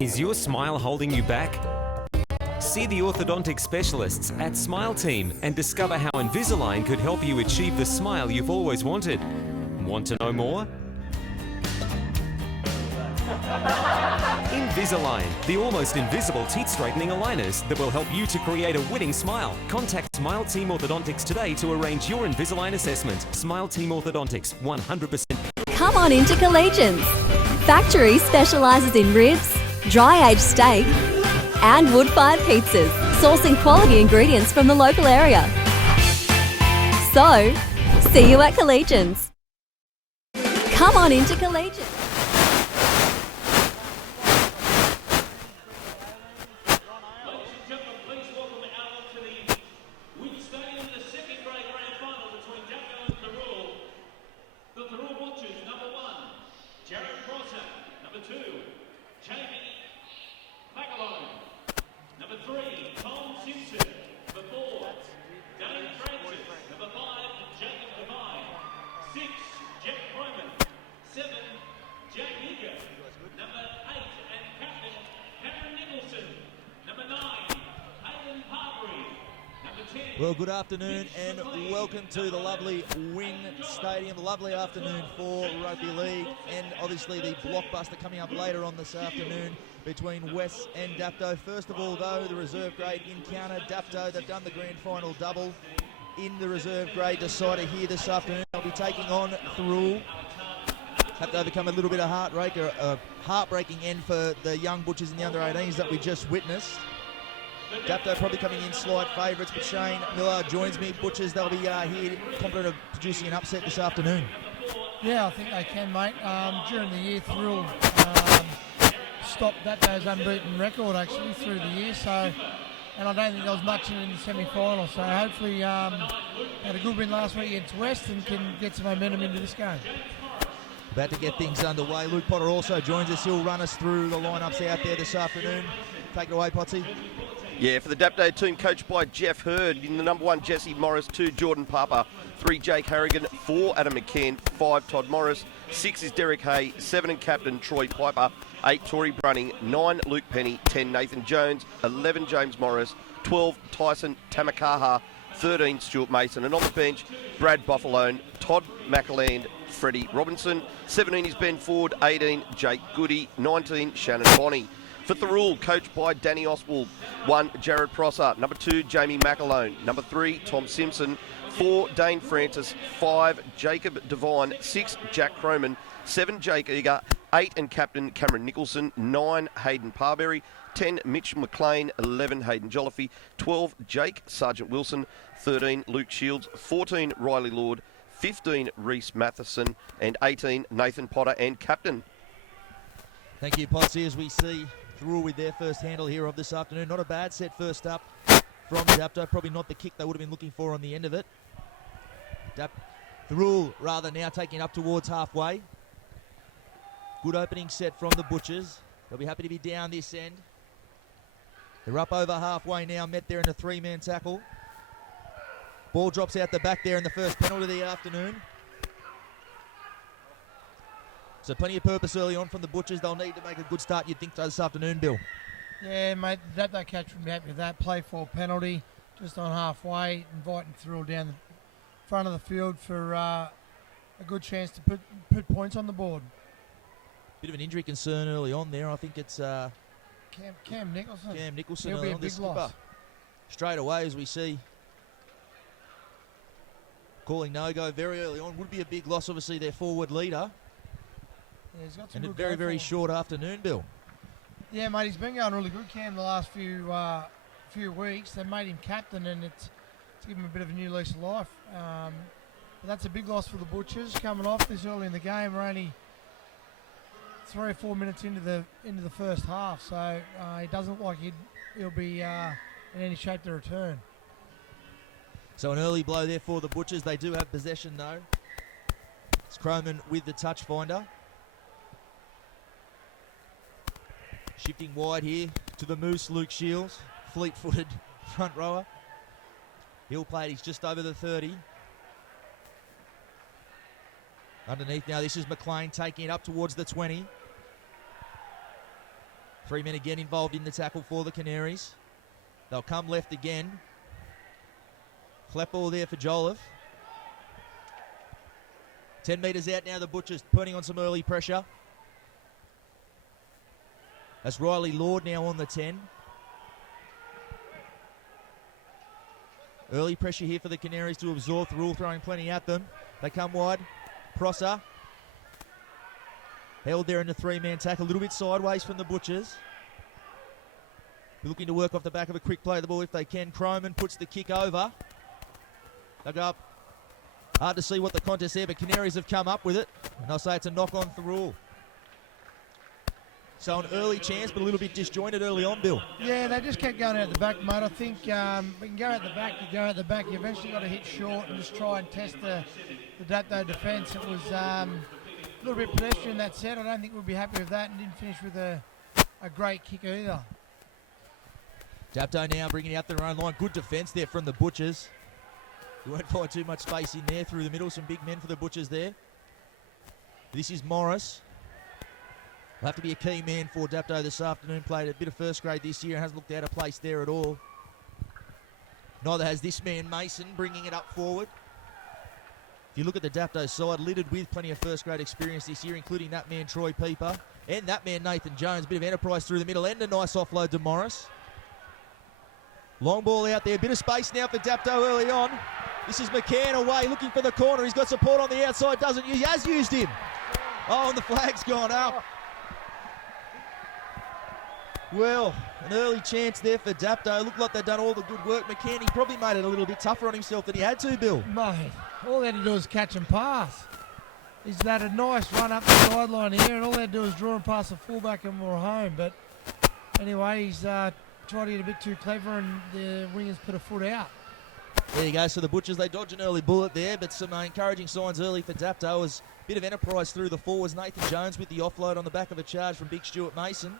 Is your smile holding you back? See the orthodontic specialists at Smile Team and discover how Invisalign could help you achieve the smile you've always wanted. Want to know more? Invisalign, the almost invisible teeth straightening aligners that will help you to create a winning smile. Contact Smile Team Orthodontics today to arrange your Invisalign assessment. Smile Team Orthodontics, 100%. Come on into Collegians. Factory specialises in ribs, dry-aged steak and wood-fired pizzas, sourcing quality ingredients from the local area. So, see you at Collegians. Come on into Collegians. The Thirroul watchers, number 1, Jared Crosser, number 2, Jamie Macalone, number 3, Tom Simpson, number 4, Dane Francis, number 5, Jacob Devine, 6, Jeff Croman, 7, Jack Eager, number 8, and captain Cameron Nicholson, number 9, Hayden Parbury, number 10. Well, good afternoon and welcome to the lovely Wing Stadium. Lovely afternoon for rugby league and obviously the blockbuster coming up later on this afternoon between West and Dapto. First of all, though, the reserve grade encounter. Dapto, they've done the grand final double in the reserve grade decider here this afternoon. They'll be taking on Thirroul. Have to overcome a little bit of heartbreaking end for the young Butchers in the under-18s that we just witnessed. Dapto probably coming in slight favourites, but Shane Miller joins me. Butchers, they'll be here confident of producing an upset this afternoon. Yeah, I think they can, mate. During the year, Thirroul stopped Dapto's unbeaten record, actually, through the year. So, and I don't think there was much in the semi-final. So hopefully had a good win last week against West and can get some momentum into this game. About to get things underway. Luke Potter also joins us. He'll run us through the lineups out there this afternoon. Take it away, Potsy. Yeah, for the Dapto team, coached by Jeff Hurd. In the number 1, Jesse Morris. 2, Jordan Papa. 3, Jake Harrigan. 4, Adam McCann. 5, Todd Morris. 6 is Derek Hay. 7, and captain Troy Piper. 8, Tory Brunning. 9, Luke Penny. 10, Nathan Jones. 11, James Morris. 12, Tyson Tamakaha. 13, Stuart Mason. And on the bench, Brad Buffalone, Todd McAland, Freddie Robinson. 17 is Ben Ford. 18, Jake Goody. 19, Shannon Bonney. For Thirroul, coached by Danny Oswald. 1, Jared Prosser. Number 2, Jamie Macalone. Number 3, Tom Simpson. 4, Dane Francis. 5, Jacob Devine. 6, Jack Croman. 7, Jake Eager. 8, and captain Cameron Nicholson. 9, Hayden Parbury. 10, Mitch McLean. 11, Hayden Jolliffe. 12, Jake Sergeant Wilson. 13, Luke Shields. 14, Riley Lord. 15, Reese Matheson. And 18, Nathan Potter and captain. Thank you, Potsy, as we see Thirroul with their first handle here of this afternoon. Not a bad set first up from Dapto. Probably not the kick they would have been looking for on the end of it. Thirroul rather now taking up towards halfway. Good opening set from the Butchers. They'll be happy to be down this end. They're up over halfway now, met there in a 3-man tackle. Ball drops out the back there in the first penalty of the afternoon. So plenty of purpose early on from the Butchers. They'll need to make a good start, you'd think, this afternoon, Bill. Yeah, mate, that catch would be happy with that. Play for penalty, just on halfway, inviting Thirroul down the front of the field for a good chance to put points on the board. Bit of an injury concern early on there. I think it's Cam Nicholson. Cam Nicholson He'll be a on big the loss. skipper. Straight away, as we see, calling no-go very early on. Would be a big loss, obviously, their forward leader. Yeah, he's got some And a good very, go very for him. short afternoon, Bill. Yeah, mate, he's been going really good, Cam, the last few weeks. They made him captain, and it's given him a bit of a new lease of life. But that's a big loss for the Butchers coming off this early in the game. We're only 3 or 4 minutes into the first half, so he doesn't look like he'll be in any shape to return. So an early blow there for the Butchers. They do have possession, though. It's Croman with the touch finder. Shifting wide here to the Moose, Luke Shields. Fleet-footed front rower. He'll play it. He's just over the 30. Underneath now, this is McLean taking it up towards the 20. 3 men again involved in the tackle for the Canaries. They'll come left again. Flat ball there for Jolliffe. 10 metres out now, the Butchers putting on some early pressure. That's Riley Lord now on the 10. Early pressure here for the Canaries to absorb. Thirroul throwing plenty at them. They come wide. Prosser. Held there in the 3-man tackle. A little bit sideways from the Butchers. Looking to work off the back of a quick play of the ball if they can. Croman puts the kick over. They'll go up. Hard to see what the contest there, but Canaries have come up with it. And I'll say it's a knock on Thirroul. So an early chance, but a little bit disjointed early on, Bill. Yeah, they just kept going out the back, mate. I think we can go out the back, you go out the back. You eventually got to hit short and just try and test the Dapto defence. It was a little bit pedestrian, that said. I don't think we'll be happy with that, and didn't finish with a great kick either. Dapto now bringing out their own line. Good defence there from the Butchers. We won't find too much space in there through the middle. Some big men for the Butchers there. This is Morris. Will have to be a key man for Dapto this afternoon. Played a bit of first grade this year and hasn't looked out of place there at all. Neither has this man Mason, bringing it up forward. If you look at the Dapto side, littered with plenty of first grade experience this year, including that man Troy Pieper and that man Nathan Jones. Bit of enterprise through the middle and a nice offload to Morris. Long ball out there. Bit of space now for Dapto early on. This is McCann away looking for the corner. He's got support on the outside. He has used him. Oh, and the flag's gone up. Well, an early chance there for Dapto. Looked like they'd done all the good work. McCann, he probably made it a little bit tougher on himself than he had to, Bill. Mate, all they had to do was catch and pass. He's had a nice run up the sideline here, and all they had to do was draw and pass the fullback and we're home. But anyway, he's tried to get a bit too clever and the wingers put a foot out. There you go. So the Butchers, they dodge an early bullet there, but some encouraging signs early for Dapto. Was a bit of enterprise through the forwards. Nathan Jones with the offload on the back of a charge from Big Stuart Mason.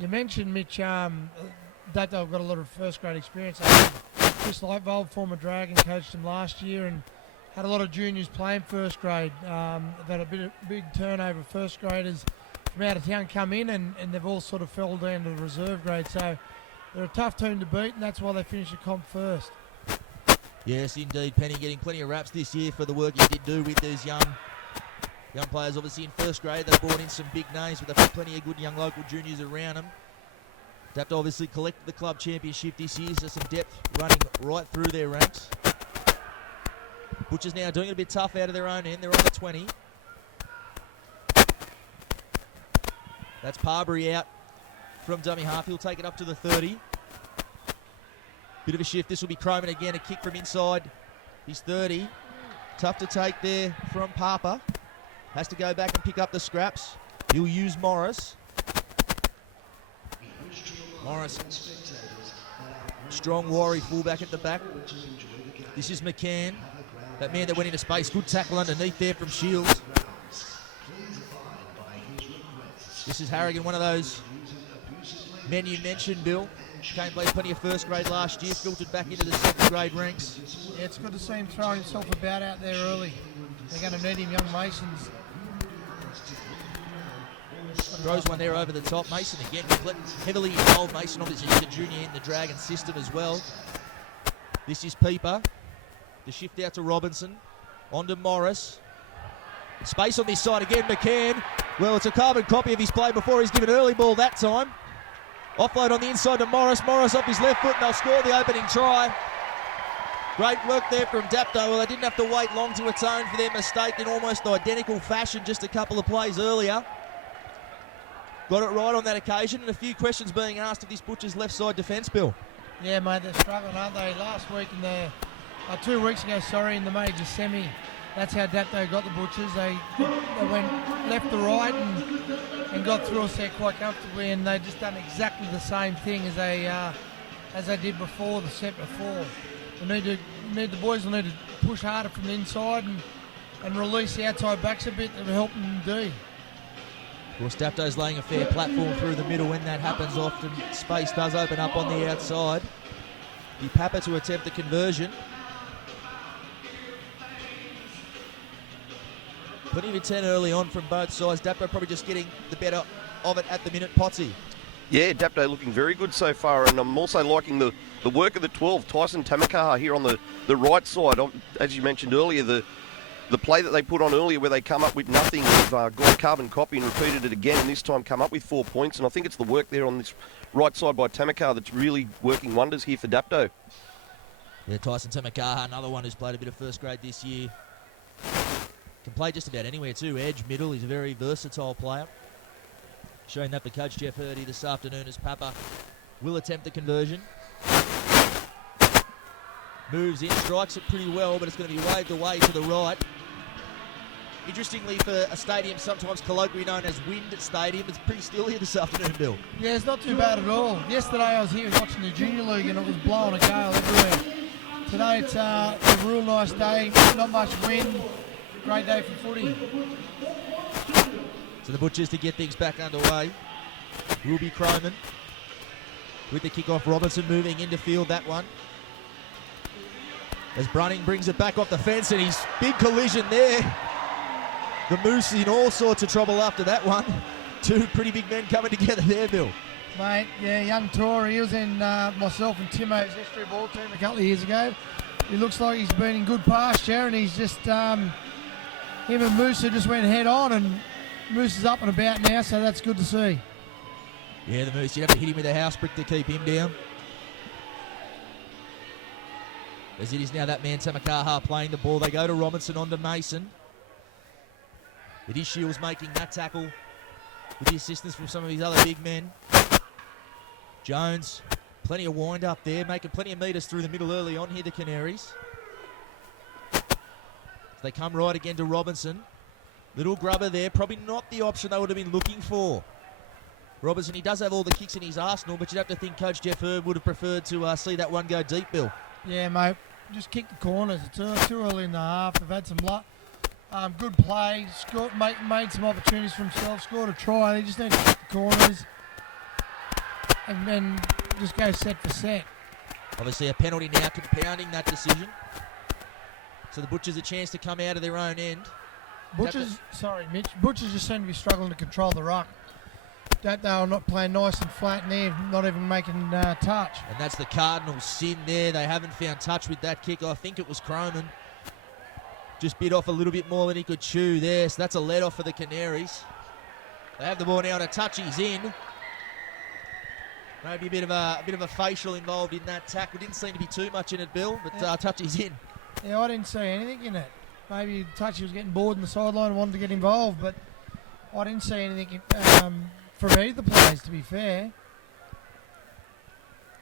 You mentioned, Mitch, Dapto got a lot of first grade experience. Chris Lightvold, former Dragon, coached him last year and had a lot of juniors playing first grade. They've had a big turnover of first graders from out of town come in and they've all sort of fell down to the reserve grade. So they're a tough team to beat, and that's why they finished the comp first. Yes, indeed. Penny getting plenty of raps this year for the work he did do with those young players. Obviously in first grade, they've brought in some big names, but they've got plenty of good young local juniors around them. Dapto obviously collected the club championship this year, so some depth running right through their ranks. Butchers now doing it a bit tough out of their own end. They're on the 20. That's Parbury out from dummy half. He'll take it up to the 30. Bit of a shift. This will be Croman again. A kick from inside. He's 30. Tough to take there from Papa. Has to go back and pick up the scraps. He'll use Morris. Morris. Strong Warri fullback at the back. This is McCann. That man that went into space. Good tackle underneath there from Shields. This is Harrigan, one of those men you mentioned, Bill. Came played plenty of first grade last year, filtered back into the second grade ranks. Yeah, it's good to see him throwing himself about out there early. They're going to need him, young Masons. Throws one there over the top. Mason again, heavily involved. Mason obviously is a junior in the Dragon system as well. This is Pieper. The shift out to Robinson. On to Morris. Space on this side again, McCann. Well, it's a carbon copy of his play before. He's given early ball that time. Offload on the inside to Morris. Morris off his left foot, and they'll score the opening try. Great work there from Dapto. Well, they didn't have to wait long to atone for their mistake in almost identical fashion just a couple of plays earlier. Got it right on that occasion, and a few questions being asked of this Butchers left side defence, Bill. Yeah, mate, they're struggling, aren't they? Last week, 2 weeks ago, in the major semi, that's how Dapto got the Butchers. They went left to right and got through us there quite comfortably, and they've just done exactly the same thing as they did before, the set before. The boys will need to push harder from the inside and release the outside backs a bit to help them do. Of course, Dapto's laying a fair platform through the middle. When that happens, often space does open up on the outside. The Papa to attempt the conversion. Plenty of intent early on from both sides. Dapto probably just getting the better of it at the minute, Potsy. Yeah, Dapto looking very good so far, and I'm also liking the work of the 12, Tyson Tamakaha here on the right side. As you mentioned earlier, the play that they put on earlier where they come up with nothing, they've gone carbon copy and repeated it again, and this time come up with 4 points, and I think it's the work there on this right side by Tamakaha that's really working wonders here for Dapto. Yeah, Tyson Tamakaha, another one who's played a bit of first grade this year. Can play just about anywhere too, edge, middle, he's a very versatile player. Showing that for Coach Jeff Hurdy this afternoon as Papa will attempt the conversion. Moves in, strikes it pretty well, but it's going to be waved away to the right. Interestingly, for a stadium sometimes colloquially known as Wind Stadium, it's pretty still here this afternoon, Bill. Yeah, it's not too bad at all. Yesterday I was here watching the Junior League and it was blowing a gale everywhere. Today it's a real nice day, not much wind, great day for footy. So the Butchers to get things back underway will be Croman with the kickoff. Robinson moving into field that one. As Brunning brings it back off the fence and he's big collision there. The Moose in all sorts of trouble after that one. Two pretty big men coming together there, Bill. Mate, yeah, young Tor, he was in myself and Timo's history ball team a couple of years ago. He looks like he's been in good pasture and he's just, him and Moose just went head on and Moose is up and about now, so that's good to see. Yeah, the Moose, you'd have to hit him with a house brick to keep him down. As it is now that man Tamakaha playing the ball. They go to Robinson onto Mason. It is Shields making that tackle with the assistance from some of his other big men. Jones, plenty of wind up there, making plenty of metres through the middle early on here, the Canaries. So they come right again to Robinson. Little grubber there, probably not the option they would have been looking for. Robinson, he does have all the kicks in his arsenal, but you'd have to think Coach Jeff Herb would have preferred to see that one go deep, Bill. Yeah, mate, just kick the corners. It's too early in the half. They've had some luck. Good play, made some opportunities for himself, scored a try. They just need to kick the corners and then just go set for set. Obviously a penalty now compounding that decision. So the Butchers a chance to come out of their own end. Butchers just seem to be struggling to control the ruck. That they are not playing nice and flat and they're not even making touch. And that's the Cardinals' sin there. They haven't found touch with that kick. I think it was Croman. Just bit off a little bit more than he could chew there. So that's a let off for the Canaries. They have the ball now on a touch. He's in. Maybe a bit of a facial involved in that tackle. Didn't seem to be too much in it, Bill, but touch is in. Yeah, I didn't see anything in it. Maybe Touchy was getting bored in the sideline and wanted to get involved, but I didn't see anything from either players, to be fair.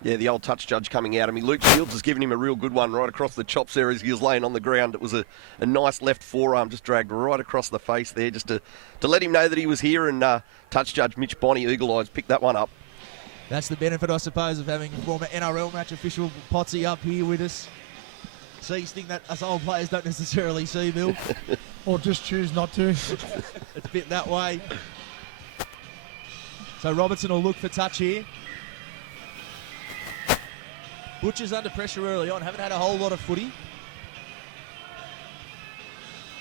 Yeah, the old touch judge coming out. I mean, Luke Shields has given him a real good one right across the chops there as he was laying on the ground. It was a nice left forearm just dragged right across the face there just to let him know that he was here, and touch judge Mitch Bonney, Eagle Eyes, picked that one up. That's the benefit, I suppose, of having former NRL match official Potsy up here with us. Sees thing that us old players don't necessarily see, Bill. Or just choose not to. It's a bit that way. So Robertson will look for touch here. Butchers under pressure early on. Haven't had a whole lot of footy.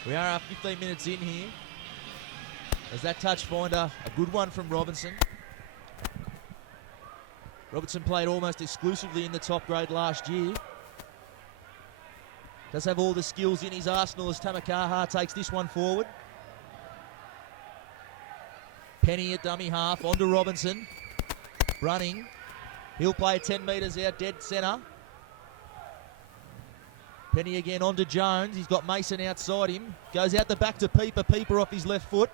We are 15 minutes in here. As that touch finder, a good one from Robinson. Robertson played almost exclusively in the top grade last year. Does have all the skills in his arsenal as Tamakaha takes this one forward. Penny at dummy half, onto Robinson. Running. He'll play 10 metres out, dead centre. Penny again onto Jones. He's got Mason outside him. Goes out the back to Peeper. Peeper off his left foot.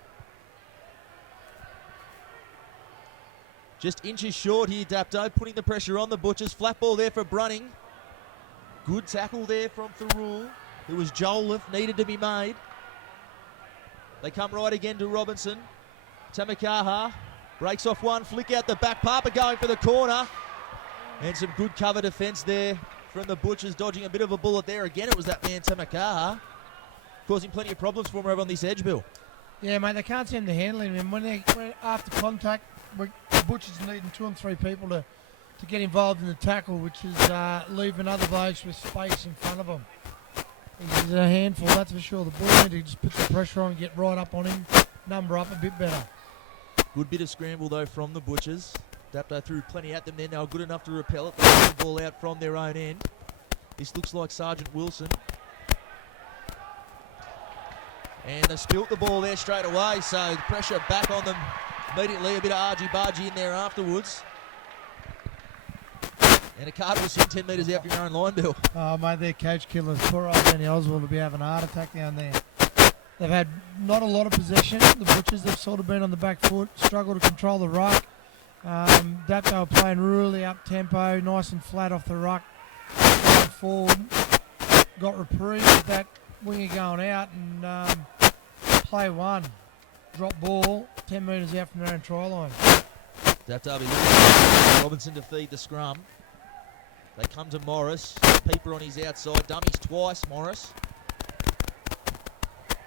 Just inches short here, Dapto, putting the pressure on the Butchers. Flat ball there for Brunning. Good tackle there from Thirroul. It was Joel needed to be made. They come right again to Robinson. Tamakaha breaks off one, flick out the back. Papa going for the corner. And some good cover defence there from the Butchers, dodging a bit of a bullet there. Again, it was that man Tamakaha, causing plenty of problems for him over on this edge, Bill. Yeah, mate, they can't seem to handle him. And when after contact, the Butchers needing 2 and 3 people to get involved in the tackle, which is leaving other blokes with space in front of them. He's a handful, that's for sure. The boys need to just put the pressure on and get right up on him, number up a bit better. Good bit of scramble, though, from the Butchers. Dapto threw plenty at them then. They were good enough to repel it. They got the ball out from their own end. This looks like Sergeant Wilson. And they spilt the ball there straight away, so the pressure back on them immediately. A bit of argy-bargy in there afterwards. And a card was hit 10 metres out from your own line, Bill. Oh, mate, they're coach killers. Poor old Danny Oswald will be having a heart attack down there. They've had not a lot of possession. The Butchers have sort of been on the back foot, struggled to control the ruck. Dapto playing really up-tempo, nice and flat off the ruck. Going forward, got reprieve with that winger going out, and play one. Drop ball, 10 metres out from their own try line. Dapto be Robinson to feed the scrum. They come to Morris. Peeper on his outside. Dummies twice, Morris.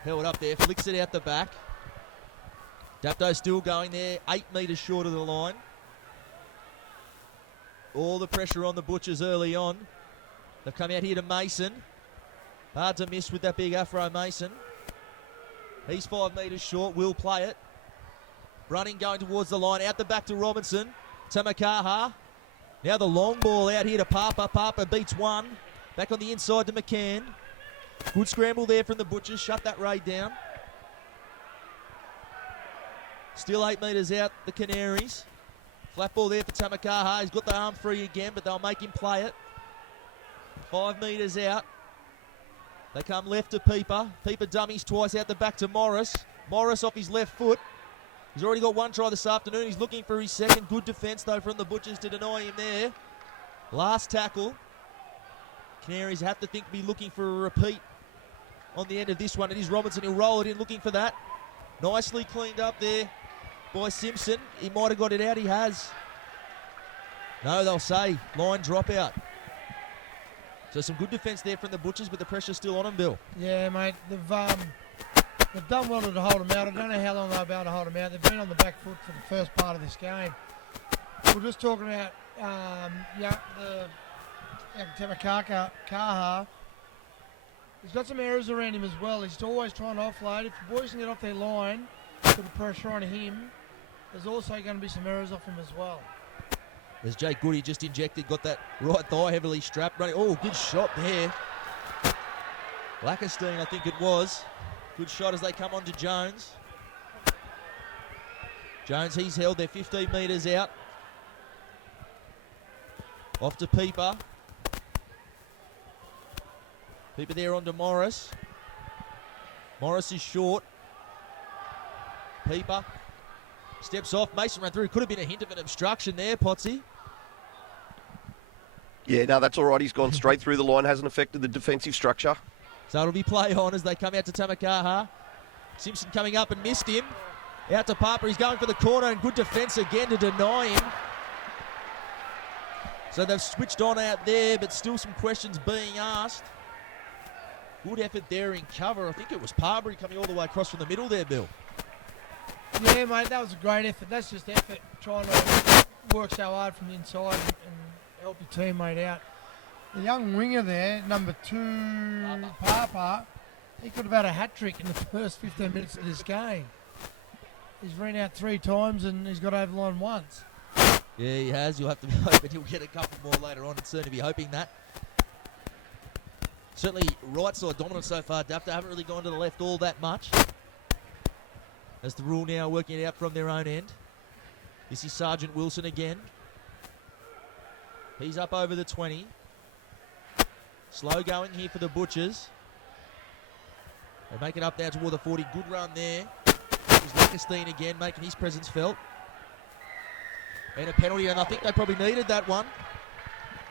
Held up there. Flicks it out the back. Dapto still going there. 8 metres short of the line. All the pressure on the Butchers early on. They've come out here to Mason. Hard to miss with that big Afro Mason. He's 5 metres short. Will play it. Running going towards the line. Out the back to Robinson. Tamakaha. Now the long ball out here to Papa. Papa beats one. Back on the inside to McCann. Good scramble there from the Butchers. Shut that raid down. Still 8 metres out, the Canaries. Flat ball there for Tamakaha. He's got the arm free again, but they'll make him play it. 5 metres out. They come left to Peeper. Peeper dummies twice out the back to Morris. Morris off his left foot. He's already got one try this afternoon. He's looking for his second. Good defence, though, from the Butchers to deny him there. Last tackle. Canaries have to be looking for a repeat on the end of this one. It is Robinson. He'll roll it in, looking for that. Nicely cleaned up there by Simpson. He might have got it out. He has. No, they'll say line dropout. So some good defence there from the Butchers, but the pressure's still on them, Bill. Yeah, mate. They've done well to hold them out. I don't know how long they'll be able to hold them out. They've been on the back foot for the first part of this game. We're just talking about the Tamakaha. He's got some errors around him as well. He's always trying to offload. If the boys can get off their line, put the pressure on him, there's also going to be some errors off him as well. There's Jake Goody just injected, got that right thigh heavily strapped. Running. Oh, good shot there. Lackerstein, I think it was. Good shot as they come on to Jones. Jones, he's held there 15 metres out. Off to Peeper. Peeper there on to Morris. Morris is short. Peeper steps off. Mason ran through. Could have been a hint of an obstruction there, Potsy. Yeah, no, that's all right. He's gone straight through the line. Hasn't affected the defensive structure. So it'll be play on as they come out to Tamakaha. Simpson coming up and missed him. Out to Papa. He's going for the corner, and good defence again to deny him. So they've switched on out there, but still some questions being asked. Good effort there in cover. I think it was Parbury coming all the way across from the middle there, Bill. Yeah, mate, that was a great effort. That's just effort, trying to work so hard from the inside and help your teammate out. The young winger there, number 2, Papa, he could have had a hat-trick in the first 15 minutes of this game. He's ran out 3 times and he's got over the line once. Yeah, he has. You'll have to be hoping he'll get a couple more later on, and certainly be hoping that. Certainly right side dominant so far. Dapto haven't really gone to the left all that much. As the rule now working it out from their own end. This is Sergeant Wilson again. He's up over the 20. Slow going here for the Butchers. They make it up now toward the 40. Good run there. There's Lackerstein again making his presence felt. And a penalty, and I think they probably needed that one.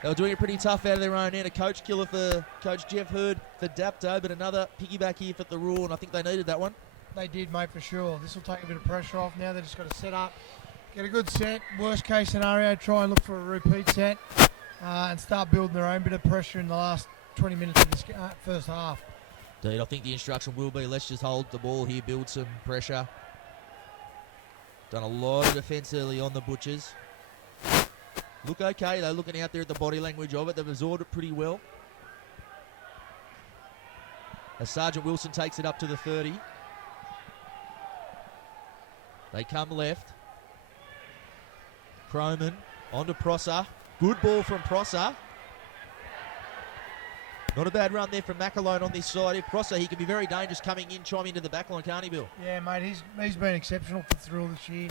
They were doing it pretty tough out of their own end. A coach killer for Coach Jeff Hurd for Dapto, but another piggyback here for Thirroul, and I think they needed that one. They did, mate, for sure. This will take a bit of pressure off now. They've just got to set up, get a good set. Worst case scenario, try and look for a repeat set and start building their own bit of pressure in the last 20 minutes of this first half. Indeed, I think the instruction will be, let's just hold the ball here, build some pressure. Done a lot of defence early on, the Butchers. Look okay, though, looking out there at the body language of it. They've absorbed it pretty well. As Sergeant Wilson takes it up to the 30. They come left. Croman onto Prosser. Good ball from Prosser. Not a bad run there from McAlone on this side. If Prosser, he can be very dangerous coming in, chiming into the back line, can't he, Bill? Yeah, mate, he's been exceptional for Thirroul this year.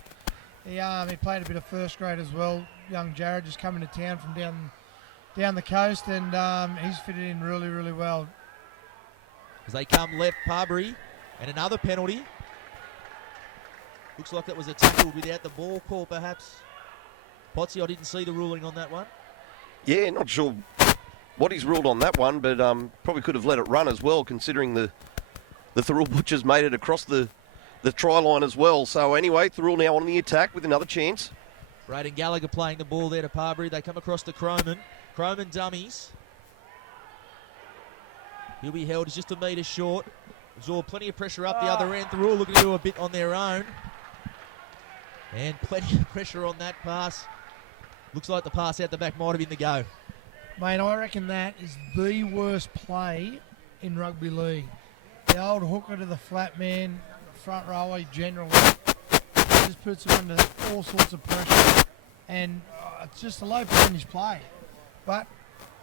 He played a bit of first grade as well. Young Jared just coming to town from down the coast, and he's fitted in really, really well. As they come left, Parbury, and another penalty. Looks like that was a tackle without the ball call, perhaps. Potsy, I didn't see the ruling on that one. Yeah, not sure what he's ruled on that one, but probably could have let it run as well, considering the Thirroul Butchers made it across the try line as well. So anyway, Thirroul now on the attack with another chance. Braden Gallagher playing the ball there to Parbury. They come across to Croman. Croman dummies. He'll be held. He's just a metre short. Absorb plenty of pressure up the other end. Thirroul looking to do a bit on their own. And plenty of pressure on that pass. Looks like the pass out the back might have been the go. Mate, I reckon that is the worst play in rugby league. The old hooker to the flat man, front rower generally, just puts him under all sorts of pressure. And it's just a low percentage play. But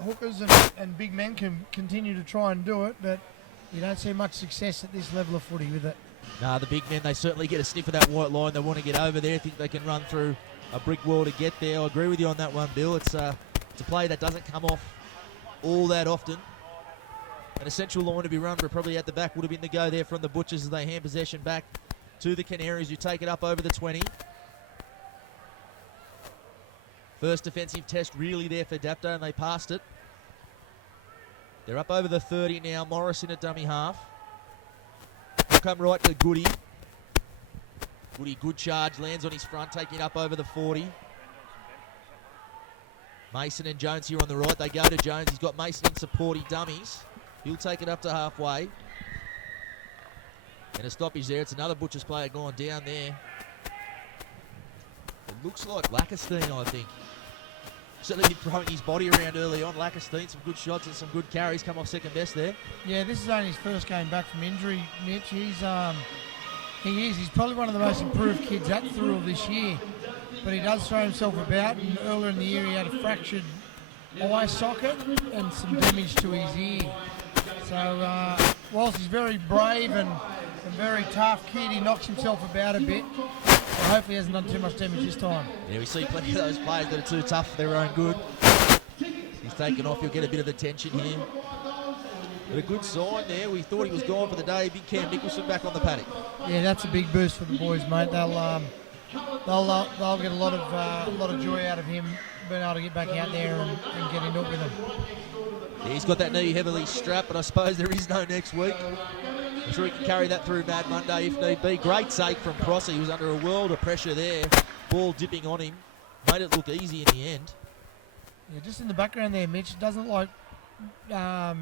hookers and big men can continue to try and do it, but you don't see much success at this level of footy with it. Nah, the big men, they certainly get a sniff of that white line. They want to get over there. Think they can run through a brick wall to get there. I agree with you on that one, Bill. It's a play that doesn't come off all that often. An essential line to be run, but probably at the back would have been the go there from the Butchers as they hand possession back to the Canaries, who take it up over the 20. First defensive test really there for Dapto, and they passed it. They're up over the 30 now. Morris in a dummy half. Come right to Goody. Goody, good charge, lands on his front, taking it up over the 40. Mason and Jones here on the right. They go to Jones. He's got Mason in support. He dummies. He'll take it up to halfway. And a stoppage there. It's another Butchers player gone down there. It looks like Lackerstein, I think. Certainly been throwing his body around early on. Lackerstein, some good shots and some good carries. Come off second best there. Yeah, this is only his first game back from injury, Mitch. He's probably one of the most improved kids at Thirroul this year. But he does throw himself about, and earlier in the year he had a fractured eye socket and some damage to his ear. So whilst he's very brave and very tough kid, he knocks himself about a bit. So hopefully he hasn't done too much damage this time. Yeah, we see plenty of those players that are too tough for their own good. He's taken off. He'll get a bit of attention here. But a good sign there. We thought he was gone for the day. Big Cam Nicholson back on the paddock. Yeah, that's a big boost for the boys, mate. They'll get a lot of joy out of him being able to get back out there and get into it with them. Yeah, he's got that knee heavily strapped, but I suppose there is no next week. I'm sure he can carry that through Mad Monday if need be. Great save from Prosser. He was under a world of pressure there. Ball dipping on him. Made it look easy in the end. Yeah, just in the background there, Mitch. It doesn't look like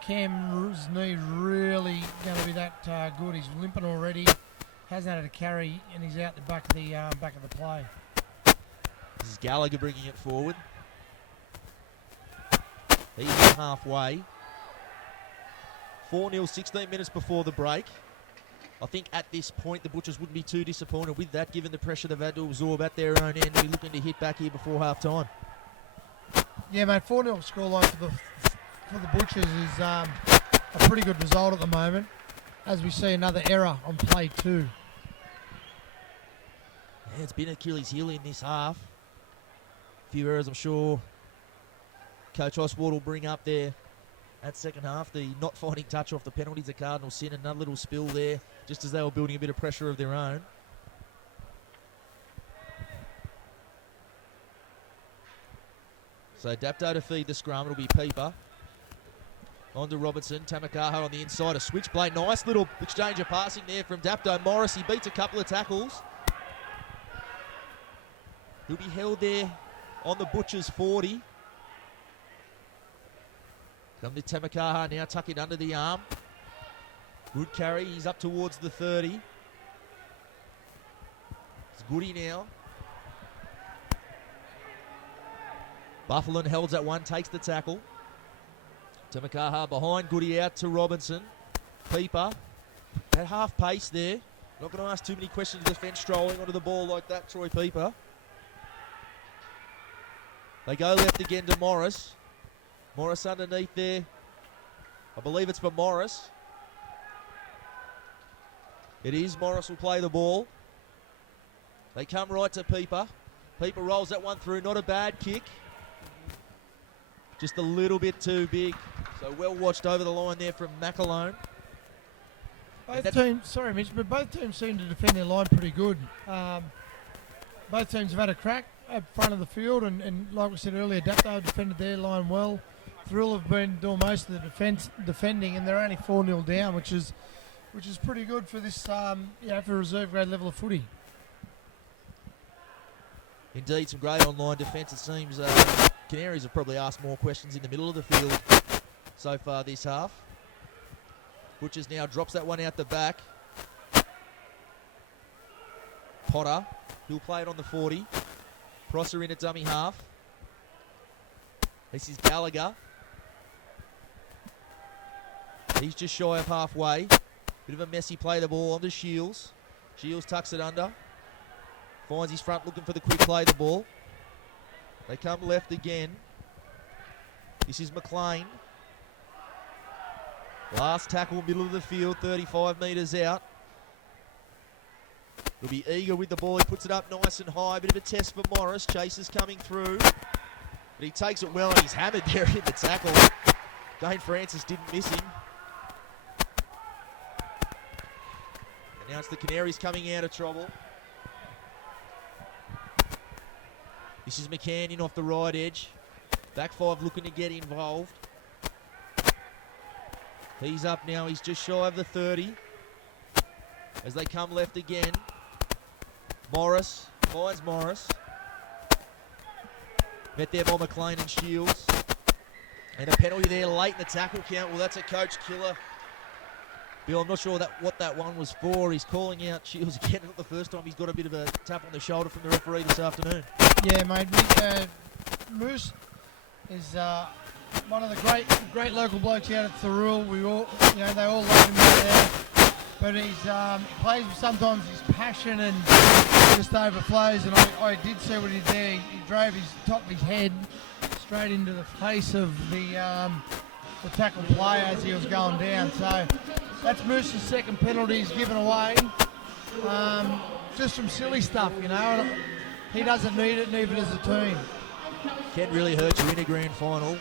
Cam's knee really going to be that good. He's limping already. Hasn't had a carry, and he's out the back of the play. This is Gallagher bringing it forward. He's halfway. 4-0, 16 minutes before the break. I think at this point the Butchers wouldn't be too disappointed with that, given the pressure they've had to absorb at their own end. We're looking to hit back here before half time. Yeah, mate, 4-0 scoreline for the Butchers is a pretty good result at the moment, as we see another error on play 2. Yeah, it's been Achilles' heel in this half. A few errors, I'm sure Coach Oswald will bring up there at second half. The not finding touch off the penalties, the Cardinals sin, another little spill there, just as they were building a bit of pressure of their own. So Dapto to feed the scrum. It'll be Pieper. On to Robertson. Tamakaha on the inside. A switchblade. Nice little exchange of passing there from Dapto. Morris, he beats a couple of tackles. He'll be held there on the Butchers 40. Come to Tamakaha now, tuck it under the arm. Good carry. He's up towards the 30. It's Goody now. Buffalin holds that one, takes the tackle. Tamakaha behind, Goody out to Robinson. Pieper at half pace there. Not going to ask too many questions of the defence strolling onto the ball like that, Troy Pieper. They go left again to Morris. Morris underneath there. I believe it's for Morris. It is. Morris will play the ball. They come right to Pieper. Pieper rolls that one through. Not a bad kick. Just a little bit too big. So well watched over the line there from McAlone. Both teams, sorry Mitch, but both teams seem to defend their line pretty good. Both teams have had a crack at front of the field, and like we said earlier, Dapto defended their line well. Thirroul have been doing most of the defending, and they're only 4-0 down, which is pretty good for this, for reserve grade level of footy. Indeed, some great online defence. It seems Canaries have probably asked more questions in the middle of the field so far this half. Butchers now drops that one out the back. Potter, he'll play it on the 40. Prosser in at dummy half. This is Gallagher. He's just shy of halfway. Bit of a messy play, the ball onto Shields. Shields tucks it under. Finds his front looking for the quick play, the ball. They come left again. This is McLean. Last tackle, middle of the field, 35 metres out. He'll be eager with the ball. He puts it up nice and high. Bit of a test for Morris. Chase is coming through. But he takes it well, and he's hammered there in the tackle. Dane Francis didn't miss him. And now it's the Canaries coming out of trouble. This is McCann in off the right edge. Back five looking to get involved. He's up now. He's just shy of the 30. As they come left again. Morris finds Morris. Met there by McLean and Shields. And a penalty there late in the tackle count. Well, that's a coach killer. Bill, I'm not sure what that one was for. He's calling out Shields again. Not the first time he's got a bit of a tap on the shoulder from the referee this afternoon. Yeah, mate. Moose is one of the great local blokes out at Thirroul. They all love him out there. But he plays with sometimes his passion and just overflows. And I did see what he did there. He drove his top of his head straight into the face of the tackle player as he was going down. So that's Moose's second penalty he's given away. Just some silly stuff, And he doesn't need it, neither does the team. Can really hurt you in a grand final.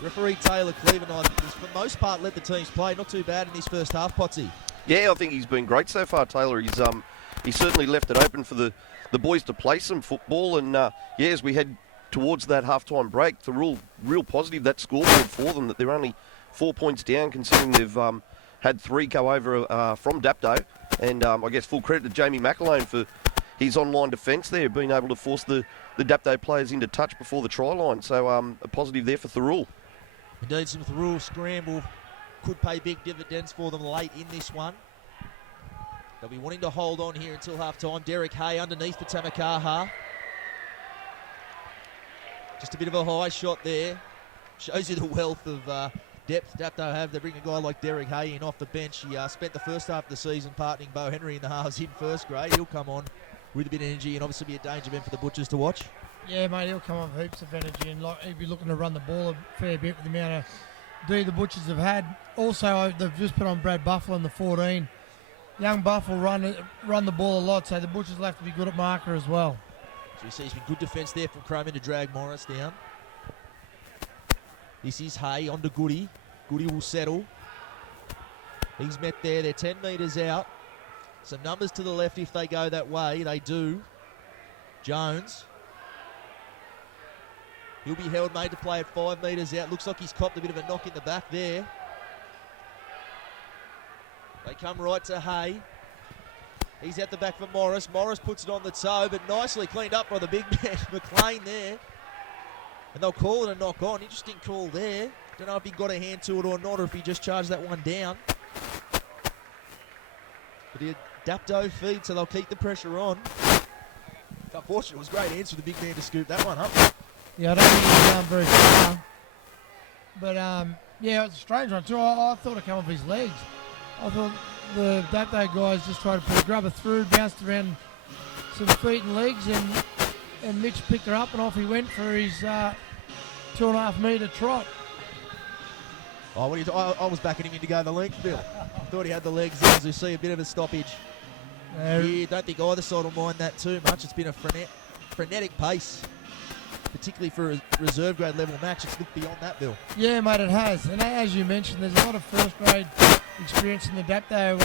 Referee Taylor Cleveland, has for the most part let the teams play. Not too bad in this first half, Potsy. Yeah, I think he's been great so far, Taylor. He's certainly left it open for the boys to play some football. And as we head towards that half-time break, the real positive, that scoreboard for them, that they're only 4 points down, considering they've had 3 go over from Dapto. And I guess full credit to Jamie McAlone for his online defence there, being able to force the Dapto players into touch before the try line. So a positive there for Thirroul. Indeed, some Thirroul scramble could pay big dividends for them late in this one. They'll be wanting to hold on here until half-time. Derek Hay underneath for Tamakaha. Just a bit of a high shot there. Shows you the wealth of depth Dapto have. They bring a guy like Derek Hay in off the bench. He spent the first half of the season partnering Bo Henry in the halves in first grade. He'll come on with a bit of energy and obviously be a danger man for the Butchers to watch. Yeah, mate, he'll come on with heaps of energy, and he'll be looking to run the ball a fair bit with the amount of D the Butchers have had. Also, they've just put on Brad Buffalo in the 14. Young Buff will run the ball a lot, so the Butchers will have to be good at marker as well. So you see it's been good defence there from Croman to drag Morris down. This is Hay on to Goody. Goody will settle. He's met there. They're 10 metres out. Some numbers to the left if they go that way. They do. Jones. He'll be held made to play at 5 metres out. Looks like he's copped a bit of a knock in the back there. They come right to Hay. He's at the back for Morris. Morris puts it on the toe, but nicely cleaned up by the big man, McLean there. And they'll call it a knock on. Interesting call there. Don't know if he got a hand to it or not, or if he just charged that one down. But he had Dapto feed, so they'll keep the pressure on. Unfortunately, it was a great answer for the big man to scoop that one up. Yeah, I don't think he's down very far. But, it was a strange one too. I thought it came off his legs. I thought the Dapto guys just tried to put a grubber through, bounced around some feet and legs, and and Mitch picked her up and off he went for his 2.5 metre trot. Oh, I was backing him in to go the length, Bill. Thought he had the legs in as we see a bit of a stoppage. Yeah, don't think either side will mind that too much. It's been a frenetic pace, particularly for a reserve grade level match. It's looked beyond that, Bill. Yeah, mate, it has. And as you mentioned, there's a lot of first grade experience in the Dapto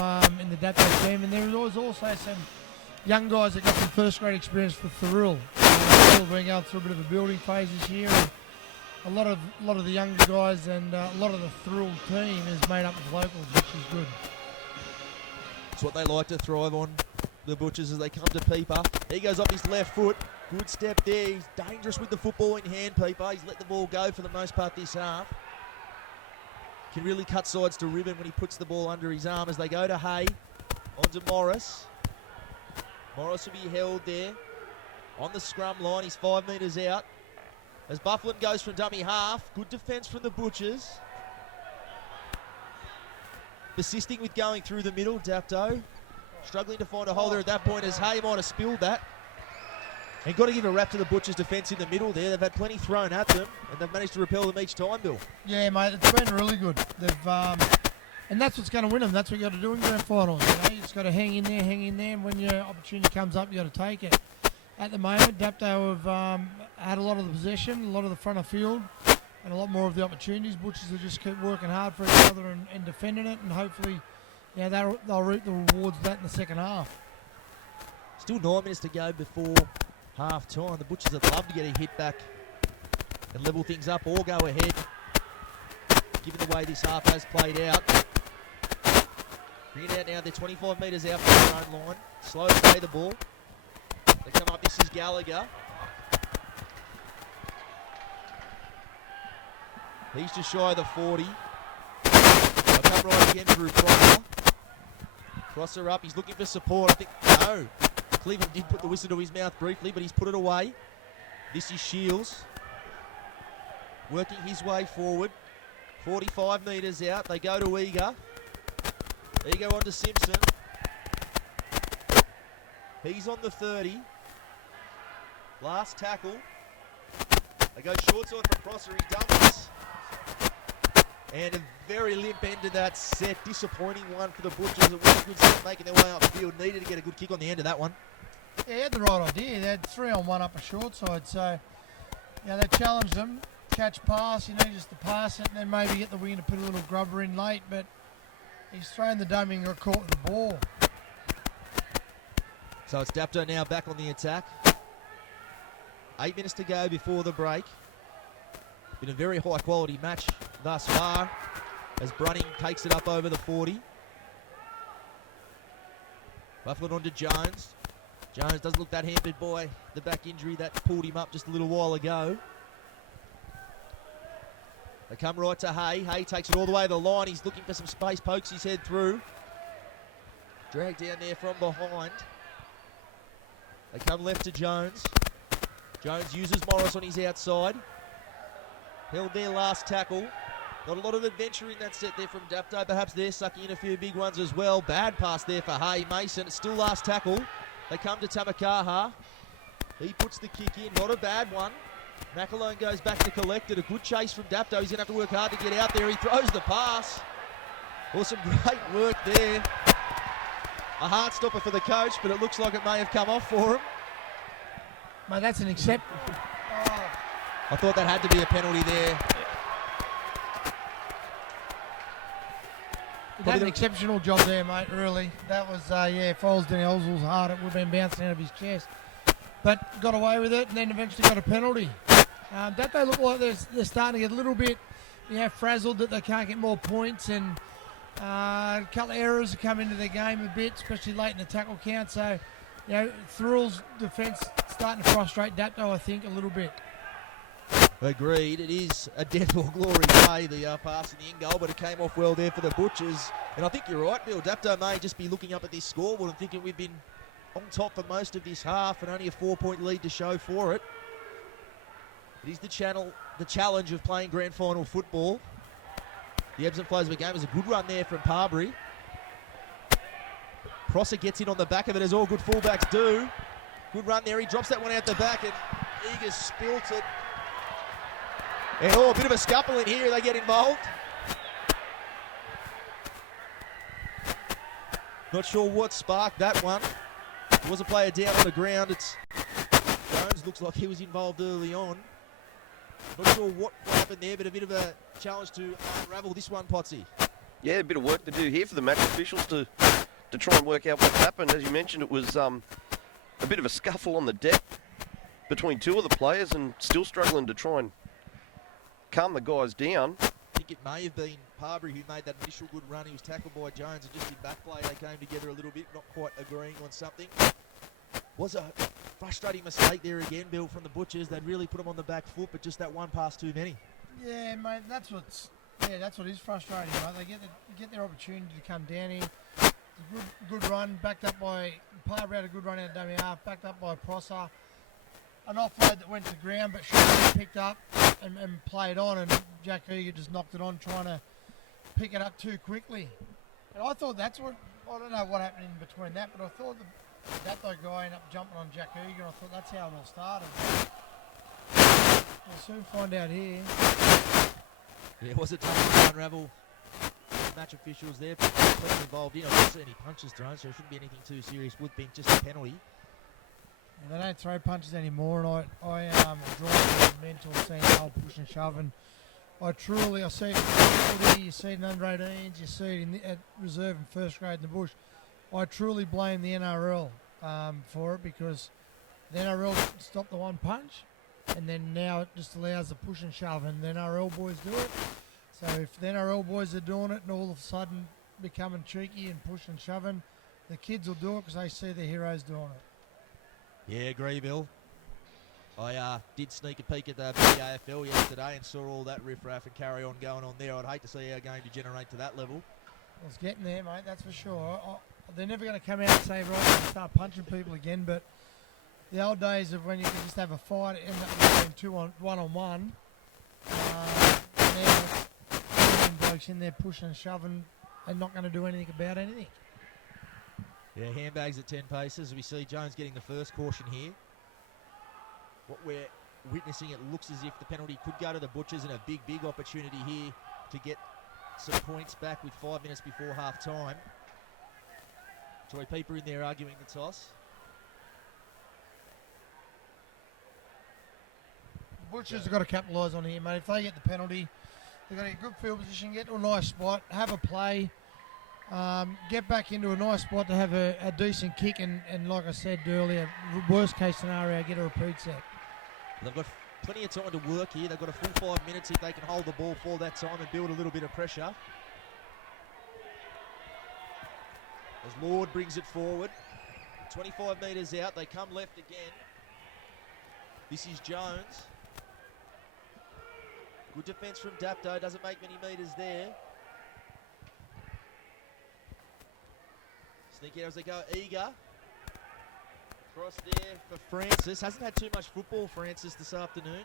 team, and there was also some young guys that got some first grade experience for Thirroul. Thirroul been going through a bit of a building phase this year. And a lot of the younger guys and a lot of the Thirroul team is made up of locals, which is good. It's what they like to thrive on, the Butchers, as they come to Peeper. He goes up his left foot. Good step there. He's dangerous with the football in hand, Peeper. He's let the ball go for the most part this half. Can really cut sides to ribbon when he puts the ball under his arm as they go to Hay. Onto Morris. Morris will be held there on the scrum line. He's 5 metres out. As Bufflin goes from dummy half. Good defence from the Butchers. Persisting with going through the middle, Dapto. Struggling to find a hole there at that point as Hay might have spilled that. And got to give a rap to the Butchers' defence in the middle there. They've had plenty thrown at them, and they've managed to repel them each time, Bill. Yeah, mate, it's been really good. They've, and that's what's going to win them. That's what you got to do in grand finals. You just got to hang in there, and when your opportunity comes up, you got to take it. At the moment, Dapto have had a lot of the possession, a lot of the front of field, and a lot more of the opportunities. Butchers will just keep working hard for each other and defending it, and hopefully, they'll reap the rewards of that in the second half. Still 9 minutes to go before half time. The Butchers would love to get a hit back and level things up or go ahead, given the way this half has played out. Bring it out now. They're 25 metres out from their own line. Slow to play the ball. They come up. This is Gallagher. He's just shy of the 40. They'll come right again through Prosser. Prosser up. He's looking for support. I think, no. Cleveland did put the whistle to his mouth briefly, but he's put it away. This is Shields. Working his way forward. 45 metres out. They go to Eager. Eager on to Simpson. He's on the 30. Last tackle. They go short side from Prosser. He dumps. And a very limp end to that set. Disappointing one for the Butchers. It was a good set making their way upfield. Needed to get a good kick on the end of that one. Yeah, he had the right idea. They had 3-on-1 up a short side. So, they challenged them. Catch pass, just to pass it and then maybe get the wing to put a little grubber in late. But he's thrown the dummy and got caught with the ball. So it's Dapto now back on the attack. 8 minutes to go before the break. Been a very high quality match thus far as Brunning takes it up over the 40. Bufflin on to Jones. Jones doesn't look that hampered by the back injury that pulled him up just a little while ago. They come right to Hay. Hay takes it all the way to the line. He's looking for some space, pokes his head through. Dragged down there from behind. They come left to Jones. Jones uses Morris on his outside. Held their last tackle. Not a lot of adventure in that set there from Dapto. Perhaps they're sucking in a few big ones as well. Bad pass there for Hay. Mason, it's still last tackle. They come to Tamakaha. He puts the kick in. Not a bad one. McAlone goes back to collect it. A good chase from Dapto. He's going to have to work hard to get out there. He throws the pass. Awesome, great work there. A heart stopper for the coach, but it looks like it may have come off for him. Mate, that's an accept. I thought that had to be a penalty there. He had an exceptional job there, mate, really. That was, if I was Daniel Ellsworth's hard, it would have been bouncing out of his chest. But got away with it and then eventually got a penalty. That they look like they're starting to get a little bit frazzled that they can't get more points, and a couple of errors have come into their game a bit, especially late in the tackle count. So, Thirroul's defence starting to frustrate Dapto, I think, a little bit. Agreed. It is a death or glory day, the pass in the end goal, but it came off well there for the Butchers. And I think you're right, Bill. Dapto may just be looking up at this scoreboard and thinking we've been on top for most of this half and only a 4-point lead to show for it. It is the challenge of playing grand final football. The ebbs and flows of the game is a good run there from Parbury. Prosser gets in on the back of it, as all good fullbacks do. Good run there. He drops that one out the back, and Eager spilt it. And a bit of a scuffle in here. They get involved. Not sure what sparked that one. There was a player down on the ground. Jones looks like he was involved early on. Not sure what happened there, but a bit of a challenge to unravel this one, Potsy. Yeah, a bit of work to do here for the match officials to try and work out what happened. As you mentioned, it was a bit of a scuffle on the deck between two of the players, and still struggling to try and calm the guys down. I think it may have been Parbury who made that initial good run. He was tackled by Jones, and just in back play they came together a little bit, not quite agreeing on something. Was a frustrating mistake there again, Bill, from the Butchers. They'd really put them on the back foot, but just that one pass too many. Yeah, mate, that's what is frustrating, mate. They get their opportunity to come down here. It's a good run, backed up by Parbury, had a good run out of dummy half, backed up by Prosser. An offload that went to ground, but should have been picked up and played on, and Jack Eager just knocked it on, trying to pick it up too quickly. And I thought I don't know what happened in between that, but I thought the Dapto guy ended up jumping on Jack Eager, and I thought that's how it all started. We'll soon find out here. Yeah, was it tough to unravel? Match officials there, but plenty involved in. I don't see any punches thrown, so it shouldn't be anything too serious. Would be just a penalty. And they don't throw punches anymore, and I draw the mental seeing the whole push and shove, and I see it in the you see it in under 18s, you see it at reserve and first grade in the bush. I truly blame the NRL for it, because the NRL stopped the one punch, and then now it just allows the push and shove, and the NRL boys do it. So if the NRL boys are doing it and all of a sudden becoming cheeky and push and shoving, the kids will do it because they see their heroes doing it. Yeah, agree, Bill. I did sneak a peek at the AFL yesterday and saw all that riff-raff and carry on going on there. I'd hate to see our game degenerate to that level. Well, it's getting there, mate, that's for sure. They're never going to come out and say, right, we're going to start punching people again, but the old days of when you could just have a fight, end up being one-on-one, now blokes in there pushing and shoving and not going to do anything about anything. Yeah, handbags at 10 paces. We see Jones getting the first caution here. What we're witnessing, it looks as if the penalty could go to the Butchers, and a big opportunity here to get some points back with 5 minutes before half time. Troy Pieper in there arguing the toss. Butchers have got to capitalise on here, mate. If they get the penalty, they've got to get good field position, get to a nice spot, have a play, get back into a nice spot to have a decent kick, and like I said earlier, worst case scenario, get a repeat set. They've got plenty of time to work here. They've got a full 5 minutes if they can hold the ball for that time and build a little bit of pressure. As Lord brings it forward, 25 metres out, they come left again. This is Jones. Good defence from Dapto, doesn't make many metres there. Sneak out as they go, Eager. Cross there for Francis. Hasn't had too much football, Francis, this afternoon.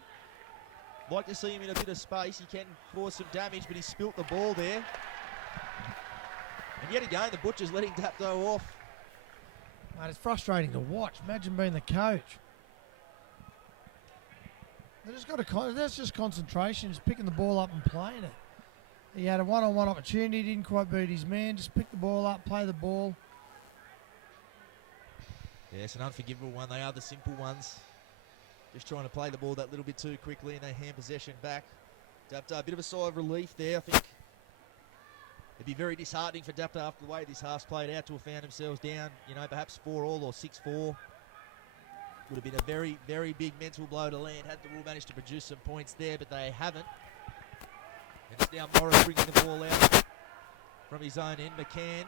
Like to see him in a bit of space. He can cause some damage, but he spilt the ball there. And yet again, the Butchers letting Dapto off. Mate, it's frustrating to watch. Imagine being the coach. That's just concentration, just picking the ball up and playing it. He had a one-on-one opportunity, didn't quite beat his man, just pick the ball up, play the ball. Yeah, it's an unforgivable one. They are the simple ones. Just trying to play the ball that little bit too quickly, and they hand possession back. Dapto, a bit of a sigh of relief there. I think it'd be very disheartening for Dapto after the way this half's played out to have found themselves down, perhaps 4-all or 6-4. Would have been a very, very big mental blow to land had Thirroul managed to produce some points there, but they haven't. And it's now Morris bringing the ball out from his own end. McCann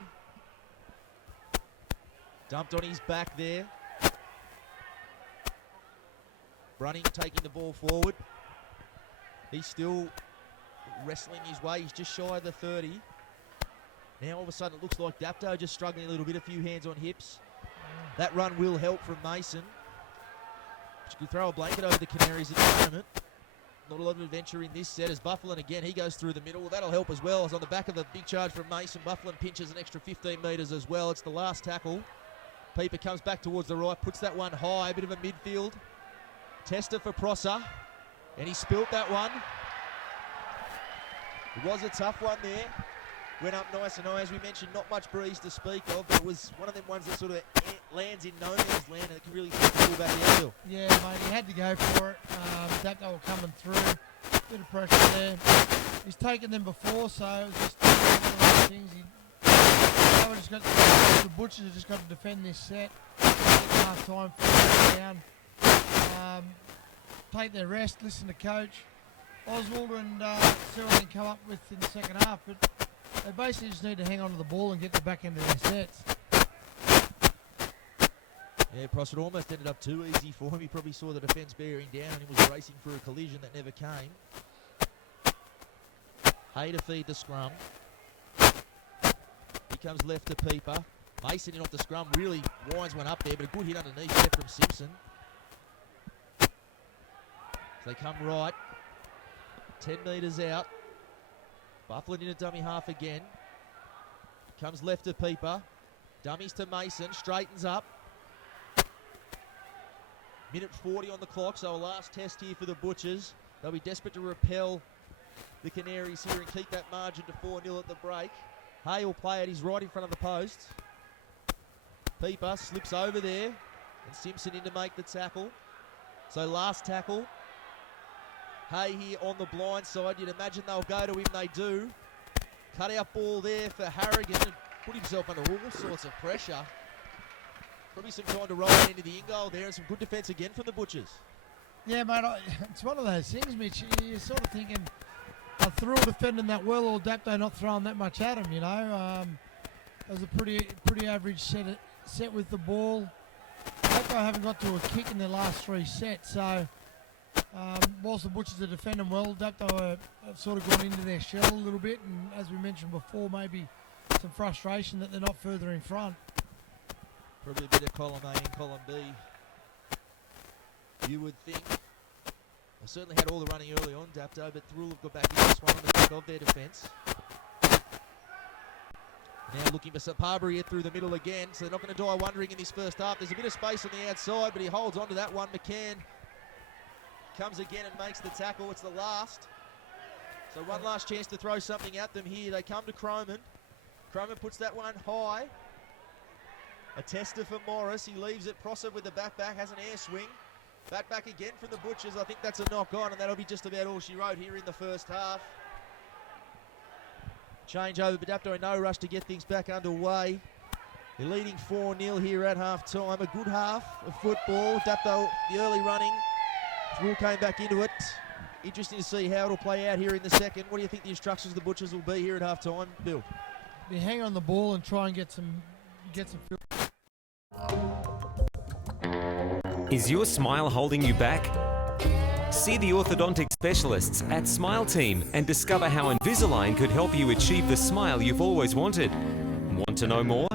dumped on his back there. Brunning taking the ball forward. He's still wrestling his way. He's just shy of the 30. Now all of a sudden it looks like Dapto just struggling a little bit, a few hands on hips. That run will help from Mason. She could throw a blanket over the Canaries at the moment. Not a lot of adventure in this set as Bufflin again, he goes through the middle. That'll help as well. As on the back of the big charge from Mason, Bufflin pinches an extra 15 metres as well. It's the last tackle. Pieper comes back towards the right, puts that one high, a bit of a midfield. Tester for Prosser, and he spilt that one. It was a tough one there. Went up nice and high, as we mentioned, not much breeze to speak of, but it was one of them ones that sort of lands in no man's land and it can really set the ball back the angle. Yeah, mate, he had to go for it. Dapto were coming through. Bit of pressure there. He's taken them before, so it was just one of those things. The Butchers have just got to defend this set. Half time, down. Take their rest, listen to coach. Oswald and Thirroul can come up with in the second half, but they basically just need to hang on to the ball and get the back end of their sets. Yeah, Prosser almost ended up too easy for him. He probably saw the defence bearing down and he was racing for a collision that never came. Hay to feed the scrum. He comes left to Pieper. Mason in off the scrum, really winds one up there, but a good hit underneath there from Simpson. So they come right. 10 metres out. Bufflin in a dummy half again. Comes left to Pieper. Dummies to Mason. Straightens up. Minute 40 on the clock, so a last test here for the Butchers. They'll be desperate to repel the Canaries here and keep that margin to 4-0 at the break. Hay will play it. He's right in front of the post. Pieper slips over there. And Simpson in to make the tackle. So last tackle. Hay here on the blind side. You'd imagine they'll go to him. They do. Cut out ball there for Harrigan and put himself under all sorts of pressure. Probably some time to roll it into the in-goal there and some good defence again from the Butchers. Yeah, mate, it's one of those things, Mitch. You're sort of thinking, are Thirroul defending that well or Dapto not throwing that much at him, you know? It was a pretty average set with the ball. Dapto haven't got to a kick in their last 3 sets, so whilst the Butchers are defending well, Dapto have sort of gone into their shell a little bit, and as we mentioned before, maybe some frustration that they're not further in front. Probably a bit of column A and column B, you would think. They certainly had all the running early on, Dapto, but Thirroul have got back in this one on the back of their defence. Now looking for Sapabri through the middle again, so they're not going to die wondering in this first half. There's a bit of space on the outside, but he holds on to that one. McCann comes again and makes the tackle. It's the last. So one last chance to throw something at them here. They come to Croman. Croman puts that one high. A tester for Morris. He leaves it. Prosser with the back, has an air swing. Back again from the Butchers. I think that's a knock on, and that'll be just about all she wrote here in the first half. Change over, but Dapto in no rush to get things back underway. They're leading 4-0 here at half time. A good half of football. Dapto, the early running. Thirroul came back into it. Interesting to see how it'll play out here in the second. What do you think the instructions of the Butchers will be here at half time, Bill? They hang on the ball and try and get some field. Is your smile holding you back? See the orthodontic specialists at Smile Team and discover how Invisalign could help you achieve the smile you've always wanted. Want to know more?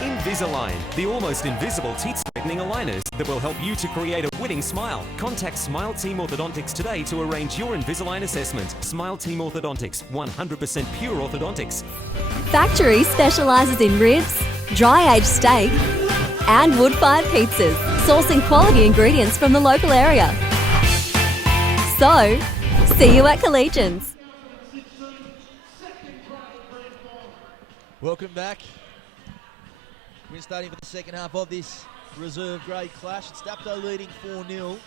Invisalign, the almost invisible teeth straightening aligners that will help you to create a winning smile. Contact Smile Team Orthodontics today to arrange your Invisalign assessment. Smile Team Orthodontics, 100% pure orthodontics. Factory specialises in ribs, dry-aged steak and wood-fired pizzas, sourcing quality ingredients from the local area. So, see you at Collegians. Welcome back. We're starting for the second half of this reserve grade clash. It's Dapto leading 4-0.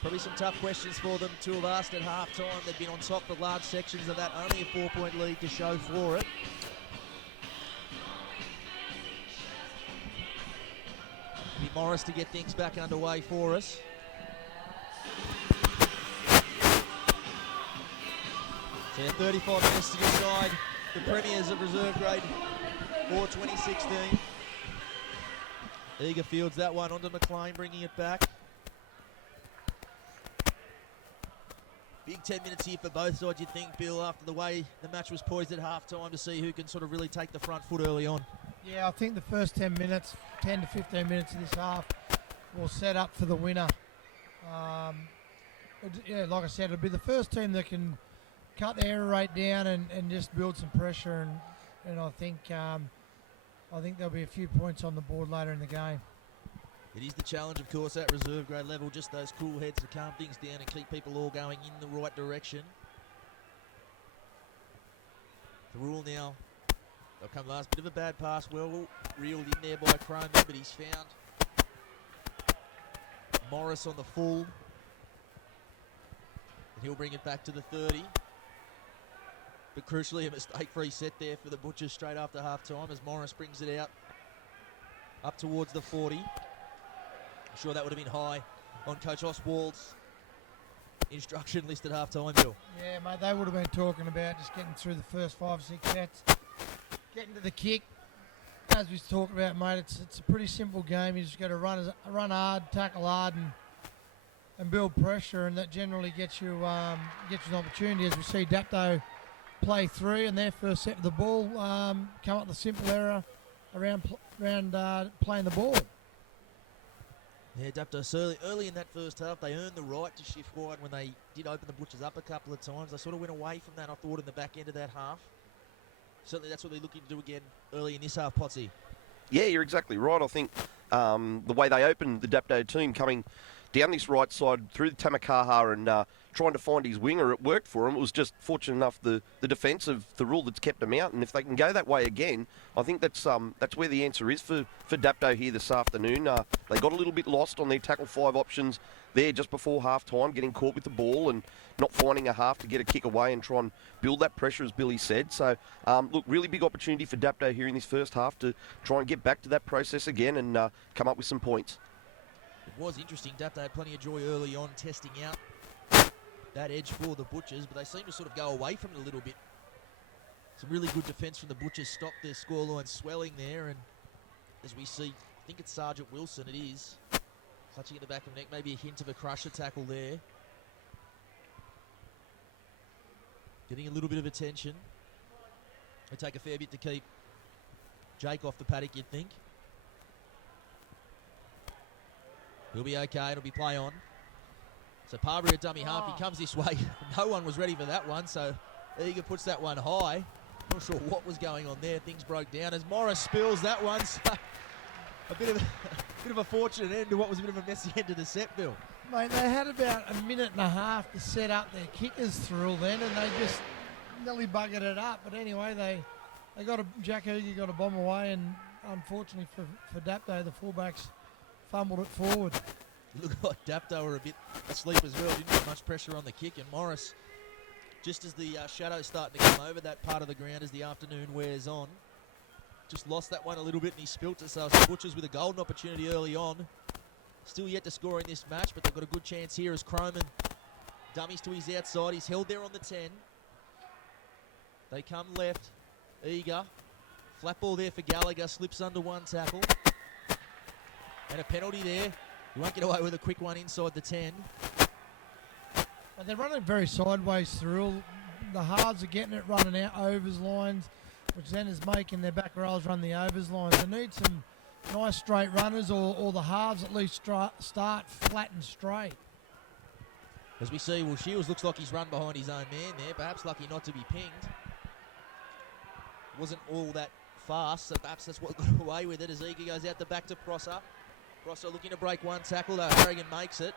Probably some tough questions for them to have asked at half time. They've been on top for large sections of that. Only a 4-point lead to show for it. Need Morris to get things back underway for us. So 35 minutes to decide the premiers of reserve grade for 2016. Eager fields that one onto McLean, bringing it back. Big 10 minutes here for both sides, you'd think, Bill, after the way the match was poised at half-time, to see who can sort of really take the front foot early on. Yeah, I think the first 10 to 15 minutes of this half will set up for the winner. Yeah, like I said, it'll be the first team that can cut the error rate down and just build some pressure and I think there'll be a few points on the board later in the game. It is the challenge, of course, at reserve grade level. Just those cool heads to calm things down and keep people all going in the right direction. Thirroul now. They'll come last. Bit of a bad pass. Well reeled in there by Cromer, but he's found Morris on the full. And he'll bring it back to the 30. But crucially, a mistake-free set there for the Butchers straight after half-time as Morris brings it out up towards the 40. I'm sure that would have been high on Coach Oswald's instruction list at half-time, Bill. Yeah, mate, they would have been talking about just getting through the first 5 or 6 sets, getting to the kick. As we talked about, mate, it's a pretty simple game. You just got to run hard, tackle hard, and build pressure, and that generally gets you an opportunity. As we see Dapto play through, and their first set of the ball come up with a simple error around playing the ball. Yeah, Dapto early in that first half, they earned the right to shift wide when they did open the Butchers up a couple of times. They sort of went away from that, I thought, in the back end of that half. Certainly that's what they're looking to do again early in this half, Potsy. Yeah, you're exactly right. I think the way they opened the Dapto team coming down this right side through the Tamakaha and trying to find his winger, it worked for him. It was just fortunate enough the defence of Thirroul that's kept him out. And if they can go that way again, I think that's where the answer is for Dapto here this afternoon. They got a little bit lost on their tackle 5 options there just before half-time, getting caught with the ball and not finding a half to get a kick away and try and build that pressure, as Billy said. So, look, really big opportunity for Dapto here in this first half to try and get back to that process again and come up with some points. It was interesting. Dapto had plenty of joy early on testing out that edge for the Butchers, but they seem to sort of go away from it a little bit. Some really good defence from the Butchers stopped their scoreline swelling there, and as we see, I think it's Sergeant Wilson, it is, clutching at the back of the neck, maybe a hint of a crusher tackle there. Getting a little bit of attention. They take a fair bit to keep Jake off the paddock, you'd think. He'll be okay, it'll be play on. So Parbury a dummy half, he comes this way. No one was ready for that one, so Eager puts that one high. Not sure what was going on there, things broke down as Morris spills that one. So a bit of a fortunate end to what was a bit of a messy end to the set, Bill. Mate, they had about a minute and a half to set up their kickers through then, and they just nearly buggered it up. But anyway, they got Jack Eager got a bomb away, and unfortunately for Dapto, the fullbacks fumbled it forward. Looked like Dapto were a bit asleep as well. Didn't get much pressure on the kick. And Morris, just as the shadow's starting to come over that part of the ground as the afternoon wears on, just lost that one a little bit and he spilt it. So the Butchers with a golden opportunity early on. Still yet to score in this match, but they've got a good chance here as Cromer dummies to his outside. He's held there on the 10. They come left. Eager. Flat ball there for Gallagher. Slips under one tackle. And a penalty there. You won't get away with a quick one inside the 10. But they're running very sideways through. The halves are getting it running out overs lines, which then is making their back rows run the overs lines. They need some nice straight runners or the halves at least start flat and straight. As we see, well, Shields looks like he's run behind his own man there. Perhaps lucky not to be pinged. Wasn't all that fast, so perhaps that's what got away with it as Eager goes out the back to Prosser. Prosser looking to break one tackle, though Harrigan makes it.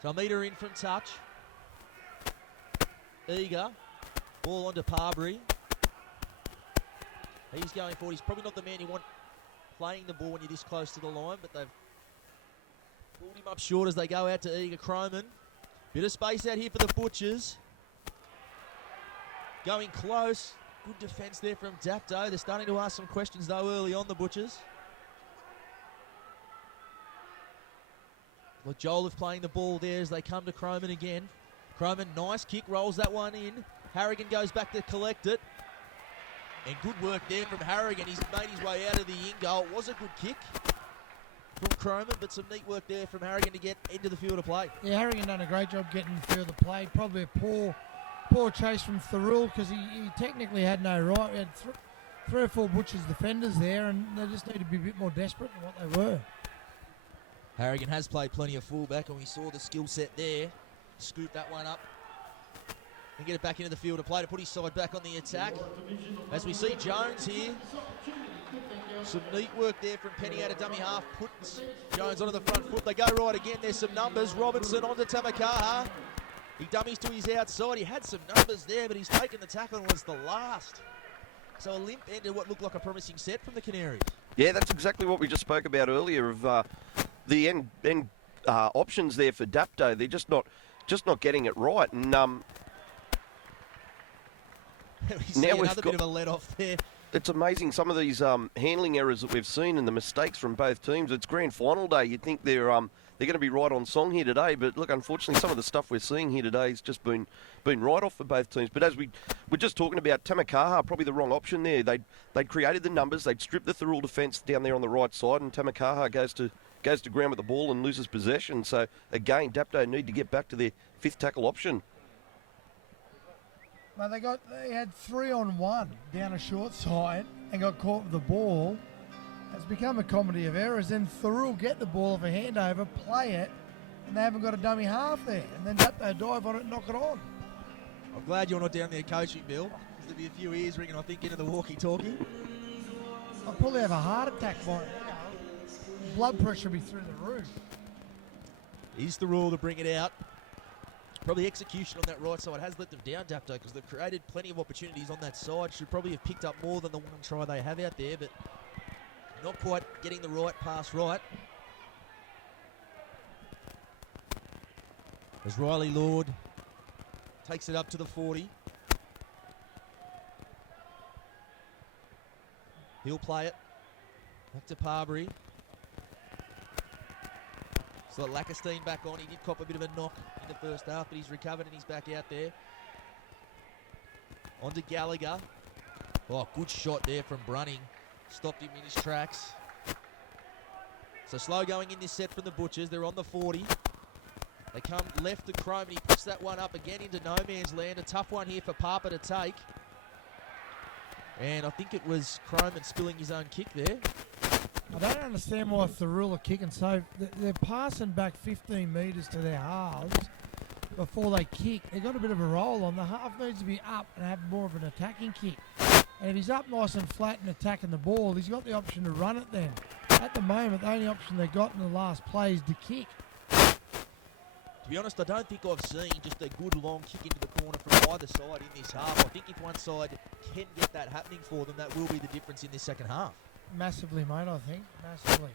So a metre in from touch. Eager. Ball onto Parbury. He's going forward. He's probably not the man you want playing the ball when you're this close to the line, but they've pulled him up short as they go out to Eager. Cromer. Bit of space out here for the Butchers. Going close. Good defence there from Dapto. They're starting to ask some questions, though, early on, the Butchers. Look, Joel playing the ball there as they come to Cromer again. Cromer, nice kick, rolls that one in. Harrigan goes back to collect it. And good work there from Harrigan. He's made his way out of the in goal. It was a good kick from Cromer, but some neat work there from Harrigan to get into the field of play. Yeah, Harrigan done a great job getting the field of play. Probably a poor chase from Thirroul because he technically had no right. We had three or four Butchers defenders there, and they just need to be a bit more desperate than what they were. Harrigan has played plenty of fullback, and we saw the skill set there. Scoop that one up and get it back into the field of play to put his side back on the attack. As we see Jones here. Some neat work there from Penny out of dummy half. Puts Jones onto the front foot. They go right again. There's some numbers. Robinson onto Tamakaha. He dummies to his outside. He had some numbers there, but he's taken the tackle and was the last. So a limp end to what looked like a promising set from the Canaries. Yeah, that's exactly what we just spoke about earlier of the end options there for Dapto. They're just not getting it right. And we see another bit of a let off there. It's amazing some of these handling errors that we've seen and the mistakes from both teams. It's grand final day. You'd think they're going to be right on song here today, but look, unfortunately, some of the stuff we're seeing here today has just been right off for both teams. But as we're just talking about, Tamakaha, probably the wrong option there. They'd created the numbers. They'd stripped the Thirroul defence down there on the right side, and Tamakaha goes to ground with the ball and loses possession. So again, Dapto need to get back to their fifth tackle option. Well, they had 3-on-1 down a short side and got caught with the ball. It's become a comedy of errors. Then Thirroul get the ball off a handover, play it, and they haven't got a dummy half there. And then Dapto dive on it and knock it on. I'm glad you're not down there coaching, Bill. There'll be a few ears ringing, I think, into the walkie-talkie. I'll probably have a heart attack by now. Blood pressure will be through the roof. Is the rule to bring it out. Probably execution on that right side has let them down, Dapto, because they've created plenty of opportunities on that side. Should probably have picked up more than the one try they have out there, but not quite getting the right pass right. As Riley Lord takes it up to the 40. He'll play it. Back to Parbury. So Lackerstein back on. He did cop a bit of a knock in the first half, but he's recovered and he's back out there. On to Gallagher. Oh, good shot there from Brunning. Stopped him in his tracks. So slow going in this set from the Butchers. They're on the 40. They come left to Chrome and he puts that one up again into no man's land. A tough one here for Papa to take. And I think it was Croman spilling his own kick there. I don't understand why Thirroul are kicking so. They're passing back 15 metres to their halves before they kick. They've got a bit of a roll on. The half needs to be up and have more of an attacking kick. And if he's up nice and flat and attacking the ball, he's got the option to run it then. At the moment, the only option they've got in the last play is to kick. To be honest, I don't think I've seen just a good long kick into the corner from either side in this half. I think if one side can get that happening for them, that will be the difference in this second half. Massively, mate, I think. Massively.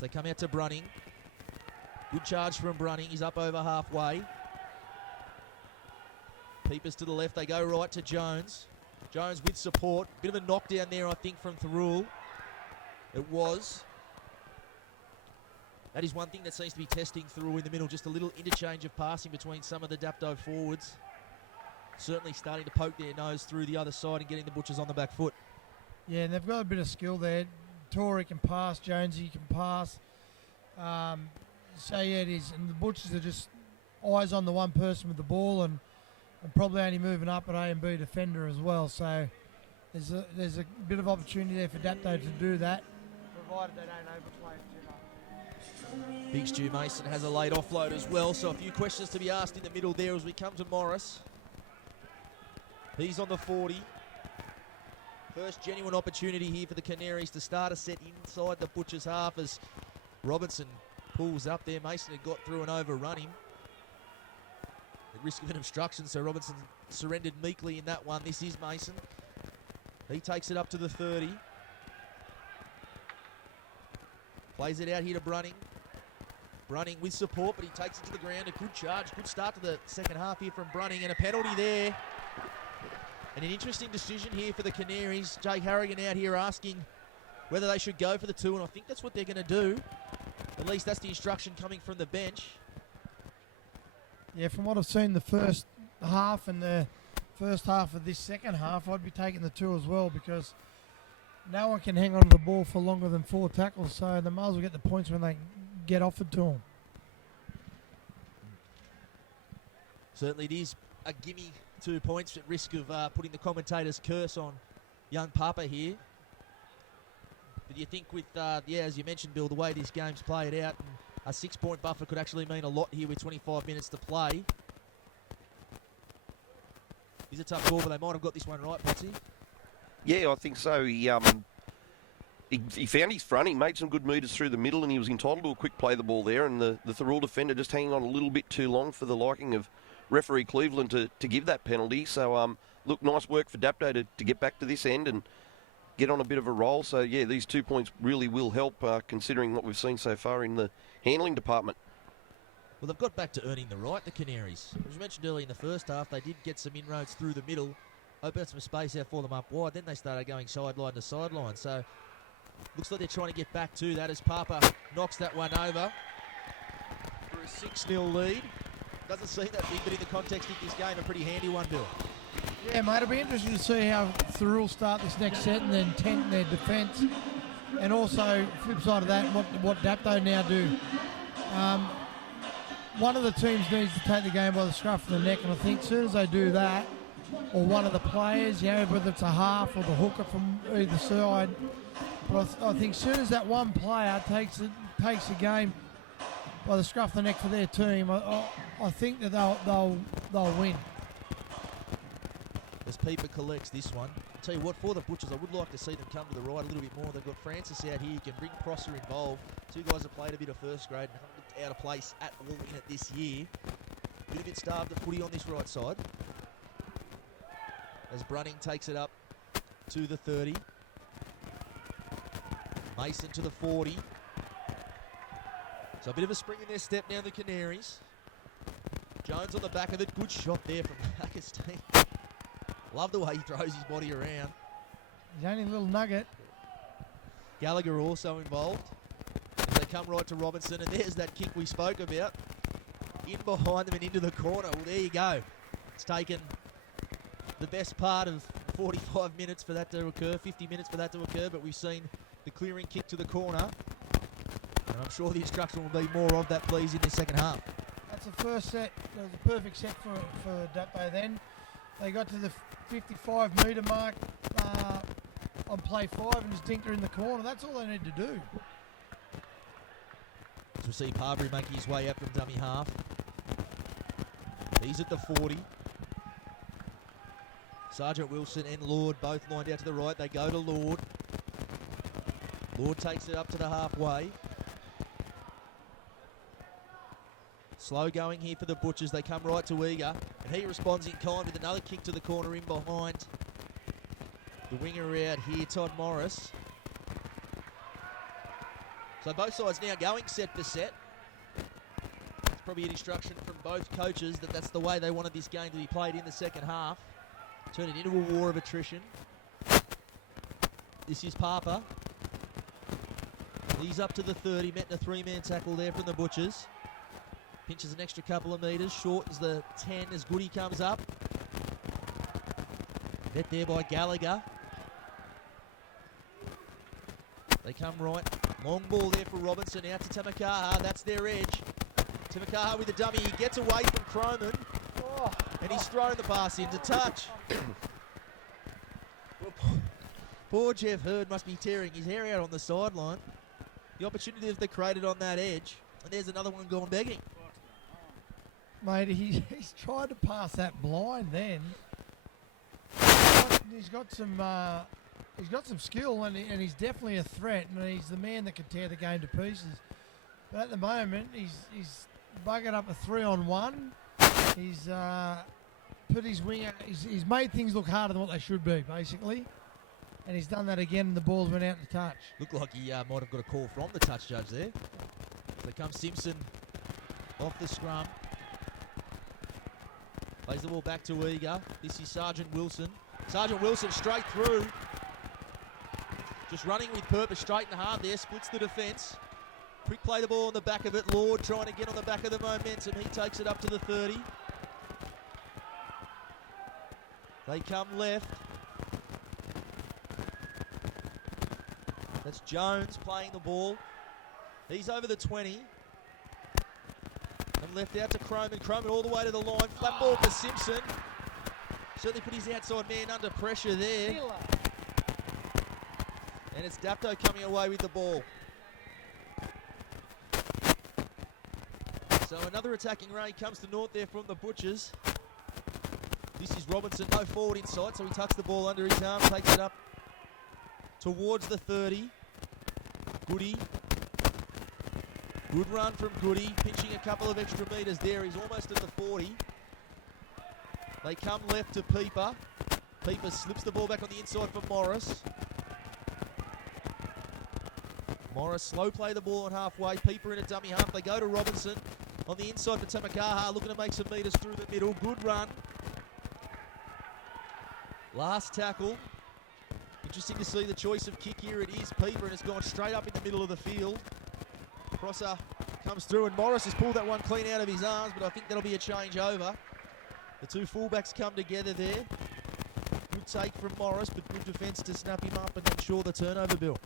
They come out to Brunning. Good charge from Brunning. He's up over halfway. Peepers to the left. They go right to Jones. Jones with support. Bit of a knockdown there, I think, from Thirroul. It was. That is one thing that seems to be testing Thirroul in the middle. Just a little interchange of passing between some of the Dapto forwards. Certainly starting to poke their nose through the other side and getting the Butchers on the back foot. Yeah, and they've got a bit of skill there. Torrey can pass, Jonesy can pass. So yeah, it is. And the Butchers are just eyes on the one person with the ball and probably only moving up at A and B defender as well. So there's a bit of opportunity there for Dapto to do that, provided they don't overplay it too much. Big Stu Mason has a late offload as well. So a few questions to be asked in the middle there as we come to Morris. He's on the 40. First genuine opportunity here for the Canaries to start a set inside the Butchers' half as Robinson pulls up there. Mason had got through and overrun him. At risk of an obstruction, so Robinson surrendered meekly in that one. This is Mason. He takes it up to the 30. Plays it out here to Brunning. Brunning with support, but he takes it to the ground. A good charge, good start to the second half here from Brunning, and a penalty there. And an interesting decision here for the Canaries. Jake Harrigan out here asking whether they should go for the 2, and I think that's what they're going to do. At least that's the instruction coming from the bench. Yeah, from what I've seen the first half and the first half of this second half, I'd be taking the 2 as well because no one can hang on to the ball for longer than 4 tackles, so they might as well get the points when they get offered to them. Certainly it is a gimme 2 points at risk of putting the commentator's curse on young Papa here. But you think with, as you mentioned, Bill, the way this game's played out, and a 6-point buffer could actually mean a lot here with 25 minutes to play. He's a tough call, but they might have got this one right, Potsy. Yeah, I think so. He found his front. He made some good metres through the middle, and he was entitled to a quick play the ball there. And the Thirroul defender just hanging on a little bit too long for the liking of referee Cleveland to give that penalty. So, look, nice work for Dapto to get back to this end and get on a bit of a roll. So, yeah, these 2 points really will help, considering what we've seen so far in the handling department. Well, they've got back to earning the right, the Canaries. As you mentioned earlier in the first half, they did get some inroads through the middle, opened some space out for them up wide. Then they started going sideline to sideline. So, looks like they're trying to get back to that as Papa knocks that one over for a 6-0 lead. Doesn't seem that big, but in the context of this game, a pretty handy one, Bill. Yeah, mate, it'll be interesting to see how Thirroul start this next set and then tent their defence. And also, flip side of that, what Dapto now do. One of the teams needs to take the game by the scruff of the neck, and I think as soon as they do that, or one of the players, whether it's a half or the hooker from either side, but I think as soon as that one player takes the game by the scruff of the neck for their team, I think that they'll win. As Peeper collects this one, I'll tell you what, for the Butchers, I would like to see them come to the right a little bit more. They've got Francis out here. You can bring Prosser involved. Two guys have played a bit of first grade and haven't looked out of place at all in it this year. Bit starved at footy on this right side. As Brunning takes it up to the 30. Mason to the 40. So a bit of a spring in their step now, the Canaries. Jones on the back of it. Good shot there from Pakistan. Love the way he throws his body around. He's only a little nugget. Gallagher also involved. As they come right to Robinson, and there's that kick we spoke about. In behind them and into the corner. Well, there you go. It's taken the best part of 45 minutes for that to occur, 50 minutes for that to occur, but we've seen the clearing kick to the corner. And I'm sure the instruction will be more of that, please, in the second half. That's the first set. That was a perfect set for Dapto then. They got to the 55-metre mark on play 5 and just dinked her in the corner. That's all they need to do. As we see Parbury making his way up from dummy half. He's at the 40. Sergeant Wilson and Lord both lined out to the right. They go to Lord. Lord takes it up to the halfway. Slow going here for the Butchers. They come right to Eager, and he responds in kind with another kick to the corner in behind. The winger out here, Todd Morris. So both sides now going set for set. It's probably an instruction from both coaches that that's the way they wanted this game to be played in the second half. Turn it into a war of attrition. This is Papa. He's up to the 30, met in a 3-man tackle there from the Butchers. Pinches an extra couple of metres, shortens the 10 as Goody comes up. Met there by Gallagher. They come right. Long ball there for Robinson, out to Tamakaha. That's their edge. Tamakaha with the dummy. He gets away from Croman. And he's thrown the pass into touch. Well, poor Jeff Hurd must be tearing his hair out on the sideline. The opportunity that they created on that edge. And there's another one gone begging. Mate, he's tried to pass that blind then. He's got some skill and he's definitely a threat, and he's the man that can tear the game to pieces. But at the moment, he's buggered up a 3-on-1. He's put his winger. He's made things look harder than what they should be, basically. And he's done that again, and the ball's went out in the touch. Looked like he might have got a call from the touch judge there. So comes Simpson off the scrum. Plays the ball back to Eager. This is Sergeant Wilson. Sergeant Wilson straight through. Just running with purpose, straight and hard there. Splits the defence. Quick play the ball on the back of it. Lord trying to get on the back of the momentum. He takes it up to the 30. They come left. That's Jones playing the ball. He's over the 20. And left out to Croman. Croman all the way to the line. Flat ball for Simpson. Certainly put his outside man under pressure there. And it's Dapto coming away with the ball. So another attacking raid comes to naught there from the Butchers. This is Robinson, no forward inside, so he tucks the ball under his arm, takes it up towards the 30. Goody. Good run from Goody, pinching a couple of extra metres there. He's almost at the 40. They come left to Peeper. Peeper slips the ball back on the inside for Morris. Morris slow play the ball on halfway. Peeper in a dummy half. They go to Robinson on the inside for Tamakaha, looking to make some metres through the middle. Good run. Last tackle. Interesting to see the choice of kick here. It is Peeper, and it's gone straight up in the middle of the field. Crosser comes through, and Morris has pulled that one clean out of his arms, but I think that'll be a change over. The two fullbacks come together there. Good take from Morris, but good defence to snap him up and ensure the turnover, Bill.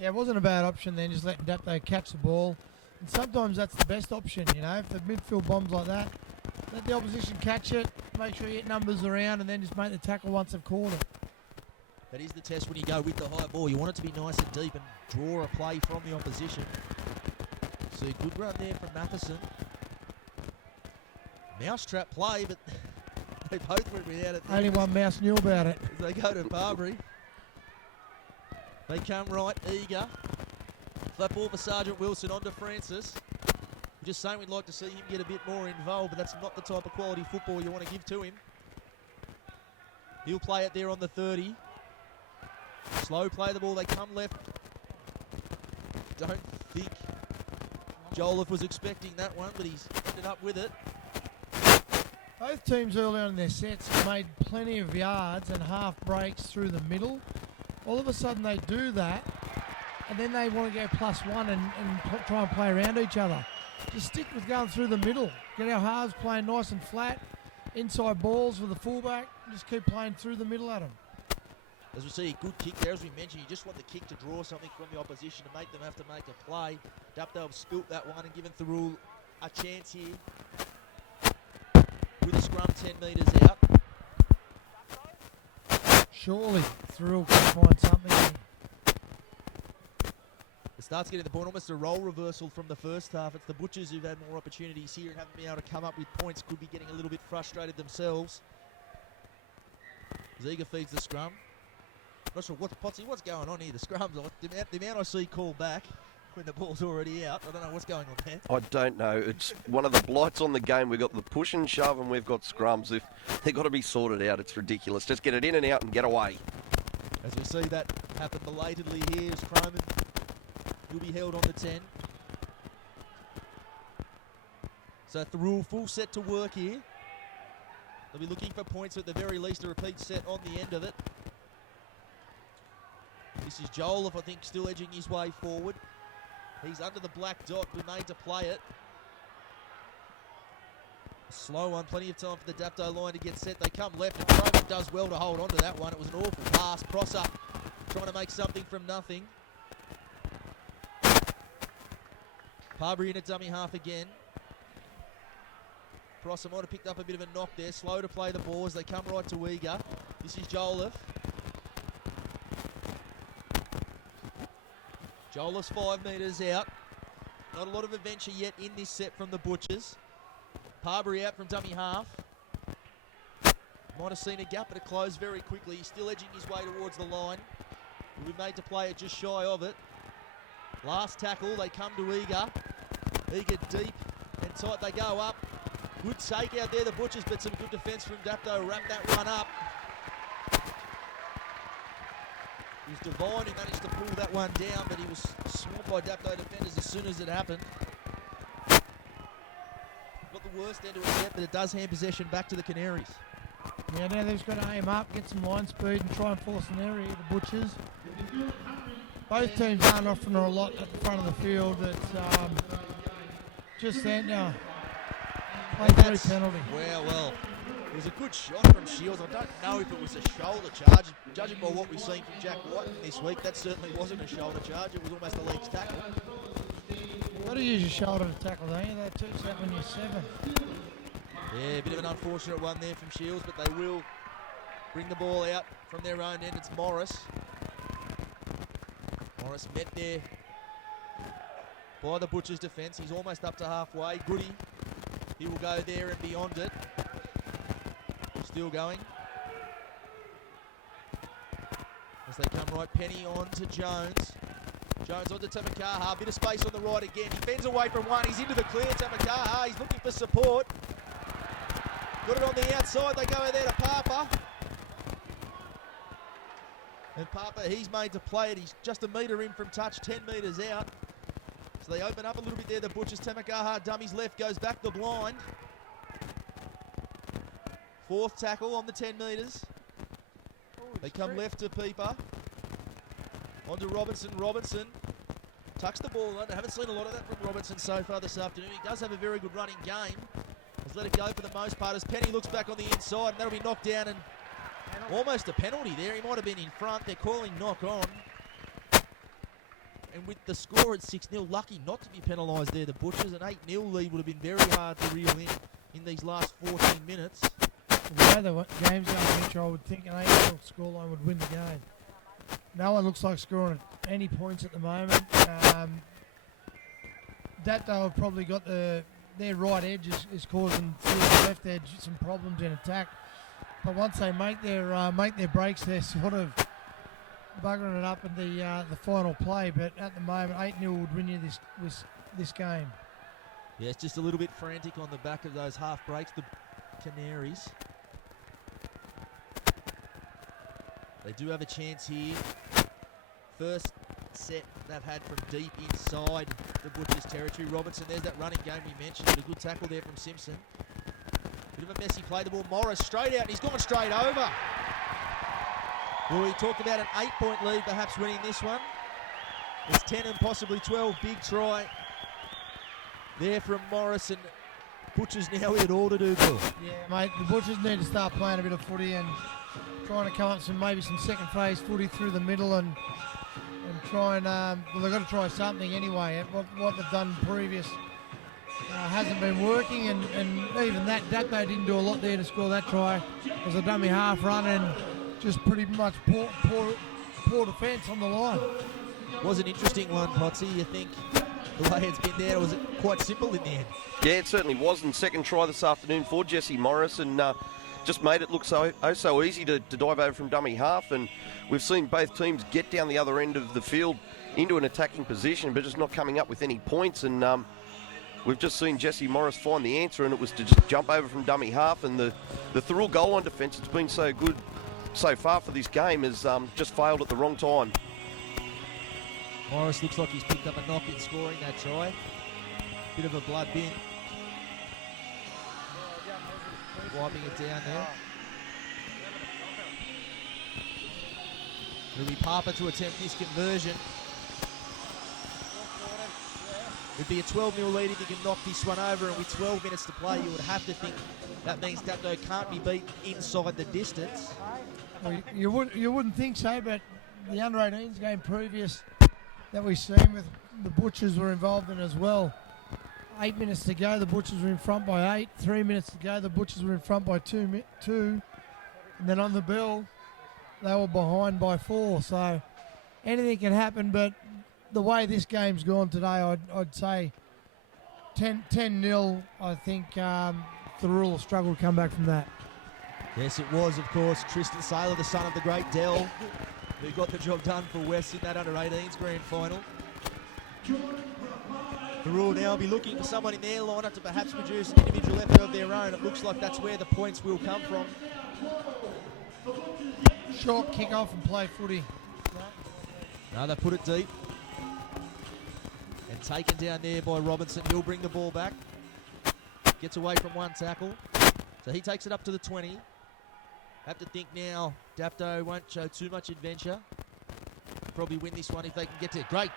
Yeah, it wasn't a bad option then, just letting Dapto catch the ball. And sometimes that's the best option, you know, if the midfield bombs like that, let the opposition catch it, make sure you get numbers around, and then just make the tackle once they've caught it. That is the test when you go with the high ball. You want it to be nice and deep and draw a play from the opposition. So good run there from Matheson. Mousetrap play, but they both went without it. Only one mouse knew about it. As they go to Barbary. They come right, eager. Flat ball for Sergeant Wilson, on to Francis. We're just saying we'd like to see him get a bit more involved, but that's not the type of quality football you want to give to him. He'll play it there on the 30. Slow play the ball, they come left. Don't think Joliffe was expecting that one, but he's ended up with it. Both teams early on in their sets made plenty of yards and half breaks through the middle. All of a sudden they do that, and then they want to go +1 and try and play around each other. Just stick with going through the middle. Get our halves playing nice and flat. Inside balls with the fullback. Just keep playing through the middle at them. As we see, a good kick there, as we mentioned. You just want the kick to draw something from the opposition to make them have to make a play. Dapto have spilt that one and given Thirroul a chance here. With a scrum 10 metres out. Surely Thirroul can find something. It starts getting the point, almost a role reversal from the first half. It's the Butchers who've had more opportunities here and haven't been able to come up with points. Could be getting a little bit frustrated themselves. Ziga feeds the scrum. Not sure what's going on here. The scrums, the amount I see called back when the ball's already out. I don't know what's going on there. I don't know. It's one of the blights on the game. We've got the push and shove, and we've got scrums. If they've got to be sorted out, it's ridiculous. Just get it in and out and get away. As we see that happen belatedly here, is Croman. He'll be held on the 10. So Thirroul full set to work here. They'll be looking for points, at the very least a repeat set on the end of it. This is Joliffe, I think, still edging his way forward. He's under the black dot. We made to play it. Slow one, plenty of time for the Dapto line to get set. They come left, and Croman does well to hold on to that one. It was an awful pass. Prosser trying to make something from nothing. Parbury in a dummy half again. Prosser might have picked up a bit of a knock there. Slow to play the ball as they come right to Eager. This is Joliffe. Joliffe's 5 metres out. Not a lot of adventure yet in this set from the Butchers. Parbury out from dummy half. Might have seen a gap, but it closed very quickly. He's still edging his way towards the line. We'll be made to play it just shy of it. Last tackle, they come to Eager. Eager deep and tight, they go up. Good take out there, the Butchers, but some good defence from Dapto. Wrap that one up. It was Devine who managed to pull that one down, but he was swamped by Dapto defenders as soon as it happened. Not the worst end to it yet, but it does hand possession back to the Canaries. Yeah, now they've just got to aim up, get some line speed and try and force an area, the Butchers. Both teams aren't offering a lot at the front of the field. It's just that now. Play through penalty. Well, it was a good shot from Shields. I don't know if it was a shoulder charge. Judging by what we've seen from Jack White this week, that certainly wasn't a shoulder charge. It was almost a legs tackle. You've got to use your shoulder to tackle, don't you? They teach that when you're 7. Yeah, a bit of an unfortunate one there from Shields, but they will bring the ball out from their own end. It's Morris. Morris met there by the Butchers' defence. He's almost up to halfway. Goody, he will go there and beyond it. still going. As they come right, Penny on to Jones. Jones on to Tamakaha, bit of space on the right again. He bends away from one, he's into the clear, Tamakaha, he's looking for support. Got it on the outside, they go there to Papa. And Papa, he's made to play it, he's just a metre in from touch, 10 metres out. So they open up a little bit there, the Butchers. Tamakaha dummies left, goes back the blind. Fourth tackle on the 10 metres. They come left to Peeper. On to Robinson. Robinson tucks the ball on. I haven't seen a lot of that from Robinson so far this afternoon. He does have a very good running game. Has let it go for the most part as Penny looks back on the inside, and that'll be knocked down and almost a penalty there. He might have been in front. They're calling knock on. And with the score at 6-0, lucky not to be penalised there, the Butchers. An 8-0 lead would have been very hard to reel in these last 14 minutes. The way the game's going, Mitch, I would think an 8-0 scoreline would win the game. No one looks like scoring any points at the moment. Dapto have probably got their right edge is causing the left edge some problems in attack. But once they make their breaks, they're sort of buggering it up in the final play. But at the moment, 8-0 would win you this game. Yeah, it's just a little bit frantic on the back of those half breaks, the Canaries. They do have a chance here. First set they've had from deep inside the Butchers' territory. Robinson, there's that running game we mentioned. A good tackle there from Simpson. Bit of a messy play. The ball, Morris straight out, and he's gone straight over. Well, we talked about an 8-point lead, perhaps winning this one. It's 10 and possibly 12. Big try there from Morris, and Butchers now with it all to do good. Yeah, mate, the Butchers need to start playing a bit of footy and trying to come up maybe some second phase footy through the middle and try and, well, they've got to try something anyway. What they've done previous hasn't been working, and even that Dapto didn't do a lot there to score that try. It was a dummy half run and just pretty much poor defence on the line. Was an interesting one, Potsy. You think the way it's been there, was it quite simple in the end? Yeah, it certainly was. And second try this afternoon for Jesse Morris, and just made it look so easy to dive over from dummy half. And we've seen both teams get down the other end of the field into an attacking position, but just not coming up with any points. And we've just seen Jesse Morris find the answer, and it was to just jump over from dummy half. And the Thirroul goal line defence has been so good so far for this game has just failed at the wrong time. Morris looks like he's picked up a knock in scoring that try. Bit of a blood bin. Wiping it down there. It'll be Papa to attempt this conversion. It'd be a 12-0 lead if you can knock this one over, and with 12 minutes to play, you would have to think that means Dapto can't be beat inside the distance. Well, you wouldn't think so, but the under-18s game previous that we've seen with the Butchers were involved in as well. 8 minutes to go, the Butchers were in front by 8. 3 minutes to go, the Butchers were in front by 2. And then on the bell, they were behind by 4. So anything can happen, but the way this game's gone today, I'd say 10-0. I think Thirroul will struggle to come back from that. Yes, it was, of course, Tristan Saylor, the son of the great Dell, who got the job done for West in that under-18s grand final. Thirroul now will be looking for someone in their lineup to perhaps produce an individual effort of their own. It looks like that's where the points will come from. Short kick off and play footy. No, they put it deep. And taken down there by Robinson. He'll bring the ball back. Gets away from one tackle. So he takes it up to the 20. Have to think now, Dapto won't show too much adventure. Probably win this one if they can get to it. Great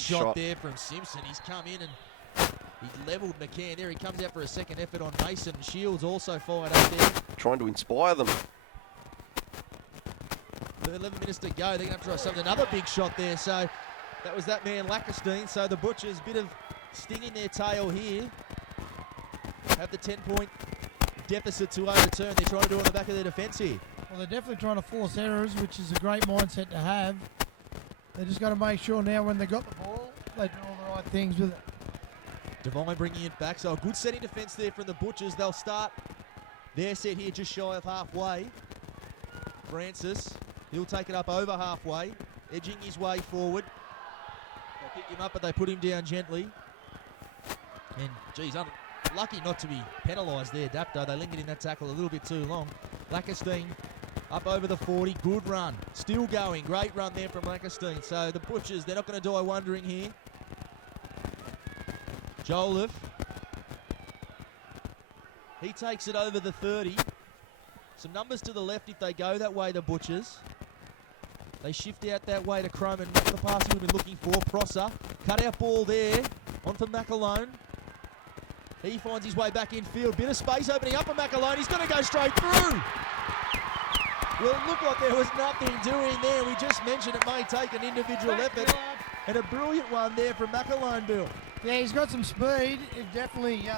shot there from Simpson. He's come in and he's levelled McCann there. He comes out for a second effort on Mason. Shields also fired up there. Trying to inspire them. 11 minutes to go. They're going to try something. Another big shot there. So that was that man Lackerstein. So the Butchers, bit of sting in their tail here. Have the 10-point deficit to overturn. They're trying to do it on the back of their defence here. Well, they're definitely trying to force errors, which is a great mindset to have. They just got to make sure now when they got the ball, they do all the right things with it. Devine bringing it back. So a good setting defence there from the Butchers. They'll start They're set here just shy of halfway. Francis, he'll take it up over halfway, edging his way forward. They pick him up, but they put him down gently. And, geez, lucky not to be penalised there, Dapto. They lingered in that tackle a little bit too long. Lackestein up over the 40. Good run. Still going. Great run there from Lackestein. So the Butchers, they're not going to die wondering here. Joliffe. He takes it over the 30. Some numbers to the left if they go that way, the Butchers. They shift out that way to Croman. Not the pass we've been looking for. Prosser. Cut out ball there. On for McAlone. He finds his way back in field. Bit of space opening up for McAlone. He's going to go straight through. Well, it looked like there was nothing doing there. We just mentioned it may take an individual effort. And a brilliant one there from McAlone, Bill. Yeah, he's got some speed. It definitely,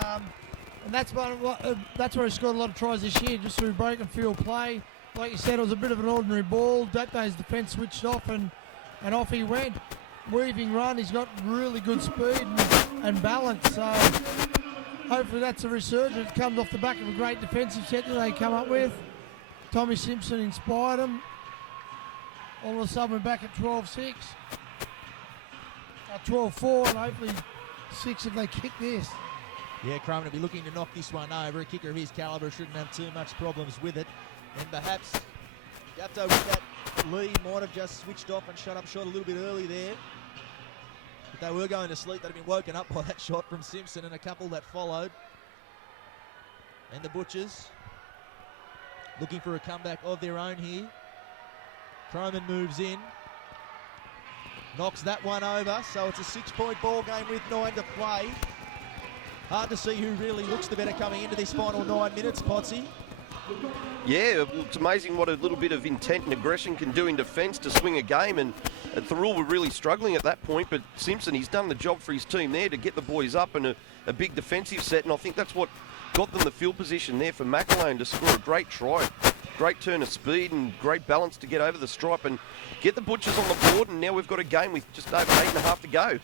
and that's where he scored a lot of tries this year, just through broken field play. Like you said, it was a bit of an ordinary ball. Dapto's defence switched off and off he went. Weaving run. He's got really good speed and balance. So hopefully that's a resurgence. It comes off the back of a great defensive set that they come up with. Tommy Simpson inspired them. All of a sudden we're back at 12-6. 12-4, and hopefully 6 if they kick this. Yeah, Croman will be looking to knock this one over. A kicker of his calibre shouldn't have too much problems with it. And perhaps Dapto with that lead might have just switched off and shut up shot a little bit early there. If they were going to sleep, they'd have been woken up by that shot from Simpson and a couple that followed. And the Butchers looking for a comeback of their own here. Croman moves in. Knocks that one over, so it's a 6-point ball game with 9 to play. Hard to see who really looks the better coming into this final 9 minutes, Potsy. Yeah, it's amazing what a little bit of intent and aggression can do in defence to swing a game, and Thirroul were really struggling at that point, but Simpson, he's done the job for his team there to get the boys up in a big defensive set, and I think that's what got them the field position there for McAlone to score a great try. Great turn of speed and great balance to get over the stripe and get the Butchers on the board, and now we've got a game with just over 8.5 to go.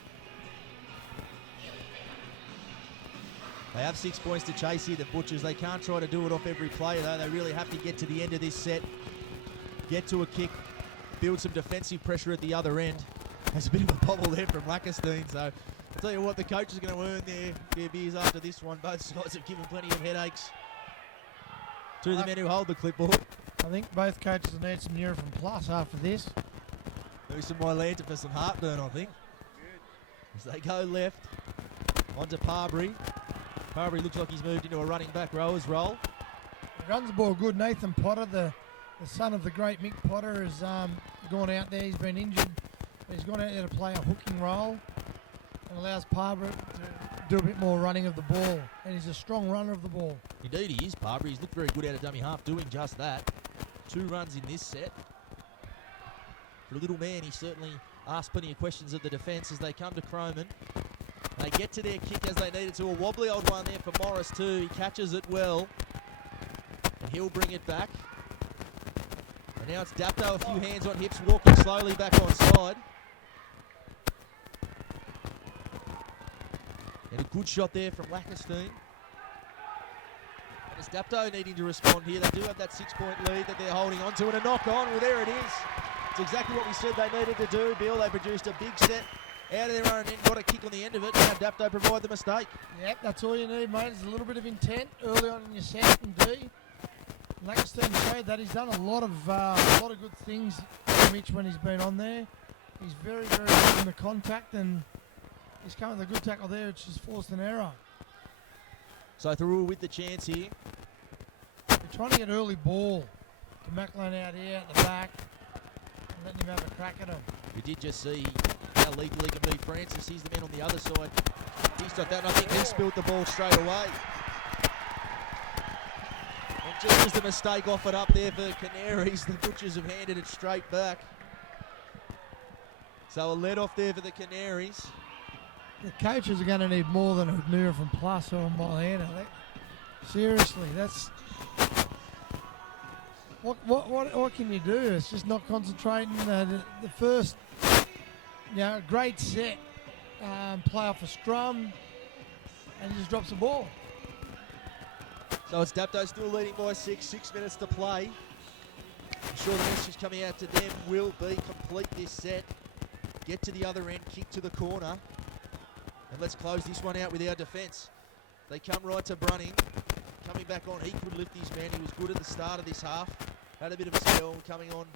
They have 6 points to chase here, the Butchers. They can't try to do it off every play, though. They really have to get to the end of this set, get to a kick, build some defensive pressure at the other end. There's a bit of a bobble there from Lackestein, so I'll tell you what, the coach is going to earn their beers after this one. Both sides have given plenty of headaches to the men who hold the clipboard. I think both coaches will need some Nurofen Plus after this. Maybe some Mylanta for some heartburn, I think. As they go left, onto Parbury. Parbury looks like he's moved into a running back rower's role. He runs the ball good. Nathan Potter, the son of the great Mick Potter, has gone out there. He's been injured. But he's gone out there to play a hooking role and allows Parbury to do a bit more running of the ball. And he's a strong runner of the ball. Indeed he is, Parbury. He's looked very good out of dummy half doing just that. 2 runs in this set. For a little man, he certainly asked plenty of questions of the defence as they come to Croman. They get to their kick as they needed to. A wobbly old one there for Morris too. He catches it well. And he'll bring it back. And now it's Dapto, a few hands on hips, walking slowly back on side. And a good shot there from Lackestein. And it's Dapto needing to respond here. They do have that 6-point lead that they're holding on to, and a knock on. Well, there it is. It's exactly what we said they needed to do, Bill. They produced a big set out of their own end, got a kick on the end of it. Now Dapto provide the mistake. Yep, that's all you need, mate. Is a little bit of intent early on in your set and D. Lackestein showed that he's done a lot of good things for Mitch when he's been on there. He's very, very good in the contact, and he's come with a good tackle there, which has forced an error. So Thirroul with the chance here. They're trying to get early ball to McAlone out here at the back and letting him have a crack at him. We did just see how lethal he can be. Francis, he's the man on the other side. He's got that, and I think he spilled the ball straight away. And just as the mistake offered up there for Canaries, the Butchers have handed it straight back. So a let off there for the Canaries. The coaches are going to need more than a Nurofen Plus or a Mylanta. Seriously, that's... What can you do? It's just not concentrating. The first, great set, play off a scrum, and he just drops the ball. So it's Dapto still leading by 6 minutes to play. I'm sure the message coming out to them will be complete this set, get to the other end, kick to the corner, and let's close this one out with our defence. They come right to Brunning, coming back on. He could lift his man. He was good at the start of this half. Had a bit of a spell coming on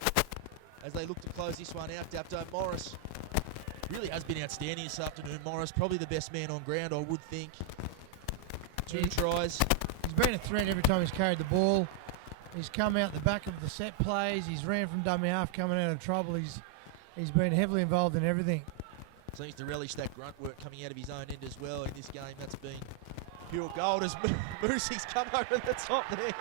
as they look to close this one out. Dapto Morris really has been outstanding this afternoon. Morris, probably the best man on ground, I would think. Two tries. He's been a threat every time he's carried the ball. He's come out the back of the set plays. He's ran from dummy half coming out of trouble. He's been heavily involved in everything. Seems to relish that grunt work coming out of his own end as well. In this game, that's been pure gold as Moosey's come over the top there.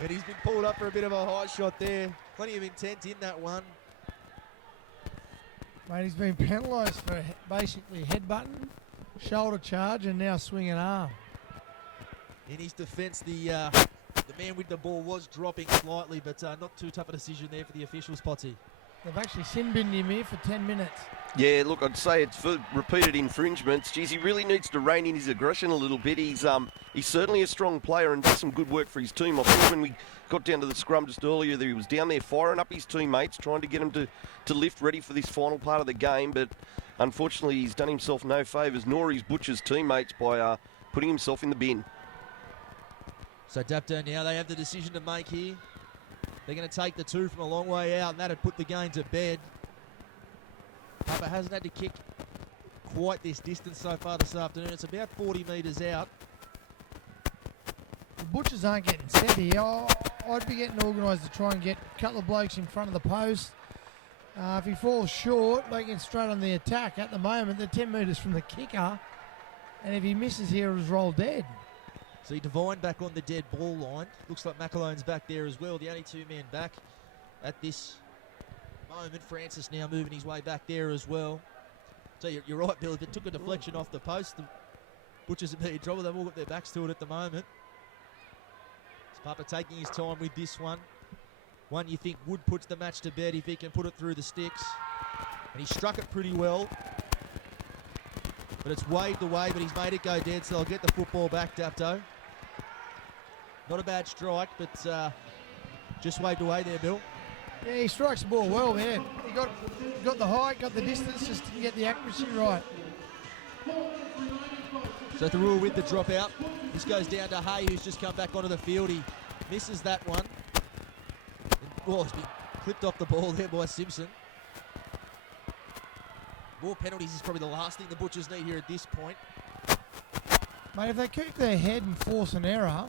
And he's been pulled up for a bit of a high shot there. Plenty of intent in that one. Mate, he's been penalised for basically headbutting, shoulder charge, and now swinging arm. In his defence, the man with the ball was dropping slightly, but not too tough a decision there for the officials, Potty. They've actually sin-binned him here for 10 minutes. Yeah, look, I'd say it's for repeated infringements. Geez, he really needs to rein in his aggression a little bit. He's certainly a strong player and does some good work for his team. I thought when we got down to the scrum just earlier that he was down there firing up his teammates, trying to get them to lift ready for this final part of the game. But unfortunately, he's done himself no favours, nor his Butcher's teammates, by putting himself in the bin. So Dapto now, they have the decision to make here. They're going to take the two from a long way out, and that'd put the game to bed. Papa hasn't had to kick quite this distance so far this afternoon. It's about 40 metres out. The Butchers aren't getting set here. I'd be getting organised to try and get a couple of blokes in front of the post. If he falls short, they get straight on the attack. At the moment, they're 10 metres from the kicker, and if he misses here, he's rolled dead. See Devine back on the dead ball line. Looks like McAlone's back there as well. The only two men back at this moment. Francis now moving his way back there as well. So you're right, Bill. If it took a deflection off the post, the Butchers have been in trouble. They've all got their backs to it at the moment. It's Papa taking his time with this one. One you think would put the match to bed if he can put it through the sticks. And he struck it pretty well. But it's waved away, but he's made it go dead, so they'll get the football back, Dapto. Not a bad strike, but just waved away there, Bill. Yeah, he strikes the ball well, man. He got the height, got the distance, just didn't get the accuracy right. So Thirroul with the dropout. This goes down to Hay, who's just come back onto the field. He misses that one. Oh, he's been clipped off the ball there by Simpson. More penalties is probably the last thing the Butchers need here at this point. Mate, if they keep their head and force an error,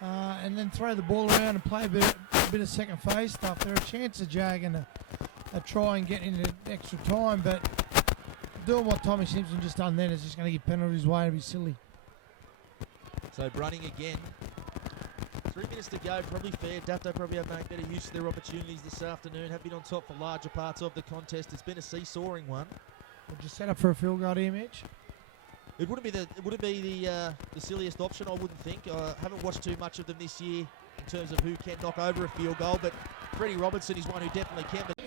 and then throw the ball around and play a bit of second phase stuff, they're a chance of jagging a try and getting into extra time. But doing what Tommy Simpson just done then is just going to give penalties away and be silly. So Brunning again. 3 minutes to go, probably fair. Dapto probably have made better use of their opportunities this afternoon. Have been on top for larger parts of the contest. It's been a seesawing one. We'll just set up for a field goal here, Mitch. It wouldn't be the silliest option, I wouldn't think. I haven't watched too much of them this year in terms of who can knock over a field goal, but Freddie Robertson is one who definitely can. But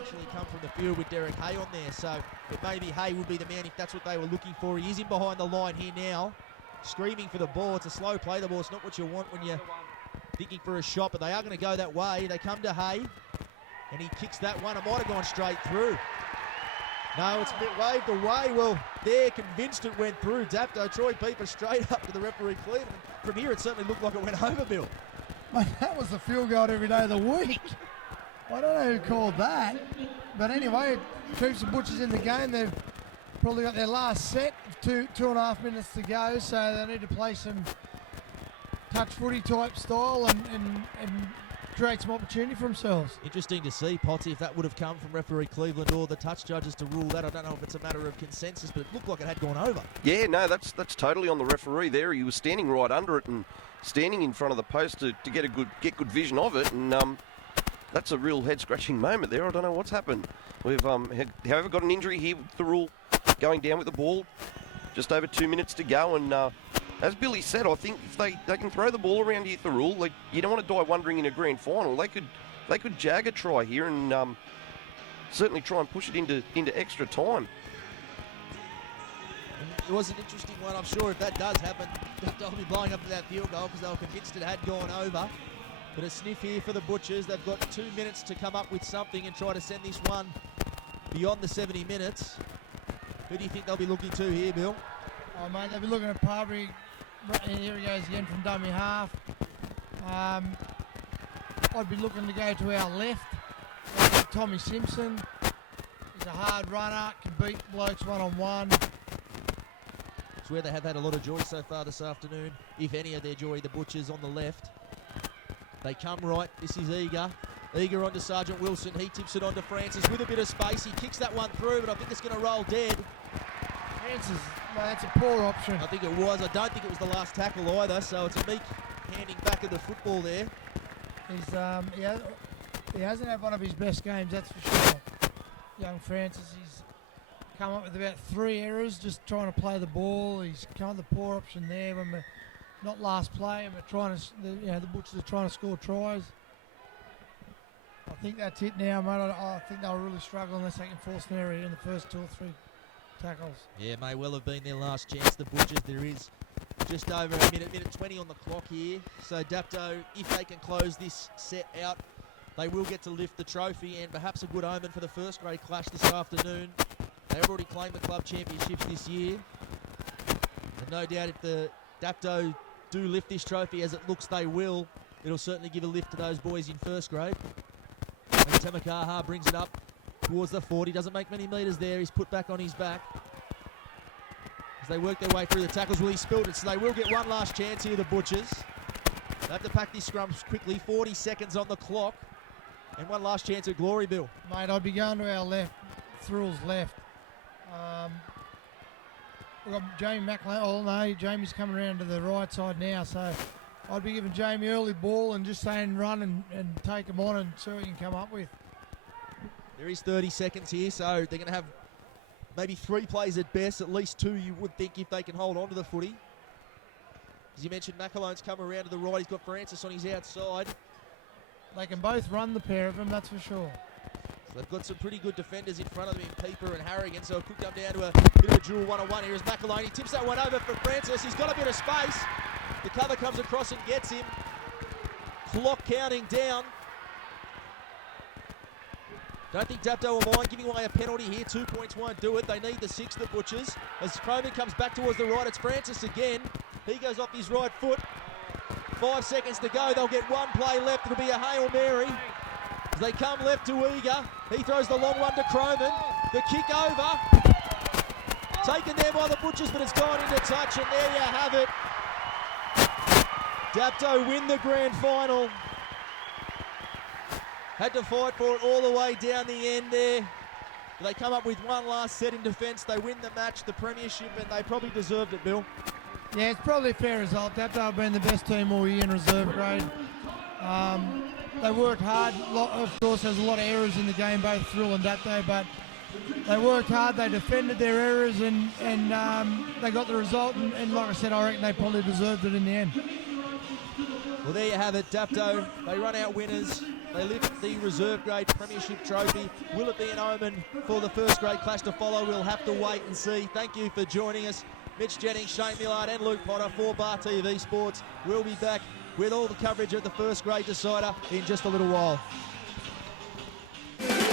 actually come from the field with Derek Hay on there, so but maybe Hay would be the man if that's what they were looking for. He is in behind the line here now, screaming for the ball. It's a slow play, the ball. It's not what you want when you're thinking for a shot, but they are going to go that way. They come to Hay, and he kicks that one. It might have gone straight through. No, it's been waved away. Well, they're convinced it went through. Dapto, Troy Pieper straight up to the referee Cleveland. From here, it certainly looked like it went over, Bill. Mate, that was the field goal every day of the week. I don't know who called that. But anyway, it keeps the Butchers in the game. They've probably got their last set, 2.5 minutes to go, so they need to play some touch footy type style and create some opportunity for themselves. Interesting to see, Potty, if that would have come from referee Cleveland or the touch judges to rule that. I don't know if it's a matter of consensus, but it looked like it had gone over. Yeah, no, that's totally on the referee there. He was standing right under it and standing in front of the post to get good vision of it, and that's a real head-scratching moment there. I don't know what's happened. We've however got an injury here with Thirroul going down with the ball. Just over 2 minutes to go, and as Billy said, I think if they can throw the ball around here, Thirroul, you don't want to die wondering in a grand final. They could jag a try here and certainly try and push it into extra time. it was an interesting one. I'm sure if that does happen, they'll be blowing up to that field goal because they were convinced it had gone over. But a sniff here for the Butchers. They've got 2 minutes to come up with something and try to send this one beyond the 70 minutes. Who do you think they'll be looking to here, Bill? Oh, mate, they'll be looking at Parbury. And here he goes again from dummy half. I'd be looking to go to our left. Tommy Simpson. He's a hard runner, can beat blokes one-on-one. It's where they have had a lot of joy so far this afternoon. If any of their joy, the Butchers on the left. They come right. This is Eager. Eager onto Sergeant Wilson. He tips it onto Francis with a bit of space. He kicks that one through, but I think it's going to roll dead. Francis, mate, that's a poor option. I think it was. I don't think it was the last tackle either, so it's a Meek handing back of the football there. He's he hasn't had one of his best games, that's for sure. Young Francis, he's come up with about 3 errors just trying to play the ball. He's come with the poor option there when we're not last play and we're trying to, the Butchers are trying to score tries. I think that's it now, mate. I think they'll really struggle unless they can force an error in the first 2 or 3 tackles. Yeah, may well have been their last chance. The Butchers, there is just over a minute 20 on the clock here. So Dapto, if they can close this set out, they will get to lift the trophy and perhaps a good omen for the first grade clash this afternoon. They've already claimed the club championships this year. And no doubt if the Dapto do lift this trophy, as it looks they will, it'll certainly give a lift to those boys in first grade. And Temakaha brings it up towards the 40. Doesn't make many metres there. He's put back on his back. As they work their way through the tackles, well, he spilled it, so they will get one last chance here, the Butchers. They have to pack these scrums quickly. 40 seconds on the clock. And one last chance at glory, Bill. Mate, I'd be going to our left, Thirroul's left. We've got Jamie McLean. Oh, no, Jamie's coming around to the right side now, so I'd be giving Jamie early ball and just saying run and take him on and see what he can come up with. There is 30 seconds here, so they're going to have maybe 3 plays at best, at least 2 you would think if they can hold on to the footy. As you mentioned, McAlone's come around to the right. He's got Francis on his outside. They can both run, the pair of them, that's for sure. So they've got some pretty good defenders in front of them in Pieper and Harrigan, so it could come down to a bit of a duel one-on-one. Here is McAlone. He tips that one over for Francis. He's got a bit of space. The cover comes across and gets him. Clock counting down. Don't think Dapto will mind giving away a penalty here. 2 points won't do it. They need the 6, the Butchers. As Croman comes back towards the right, it's Francis again. He goes off his right foot. 5 seconds to go. They'll get one play left. It'll be a Hail Mary. As they come left to Eager. He throws the long one to Croman. The kick over. Taken there by the Butchers, but it's gone into touch, and there you have it. Dapto win the grand final. Had to fight for it all the way down the end there. They come up with one last set in defence. They win the match, the premiership, and they probably deserved it, Bill. Yeah, it's probably a fair result. Dapto have been the best team all year in reserve grade. They worked hard. Of course, there's a lot of errors in the game, both Thirroul and Dapto, but they worked hard. They defended their errors, and they got the result. And like I said, I reckon they probably deserved it in the end. Well, there you have it, Dapto. They run out winners. They lift the reserve grade premiership trophy. Will it be an omen for the first grade clash to follow? We'll have to wait and see. Thank you for joining us. Mitch Jennings, Shane Millard and Luke Potter for Bar TV Sports. We'll be back with all the coverage of the first grade decider in just a little while.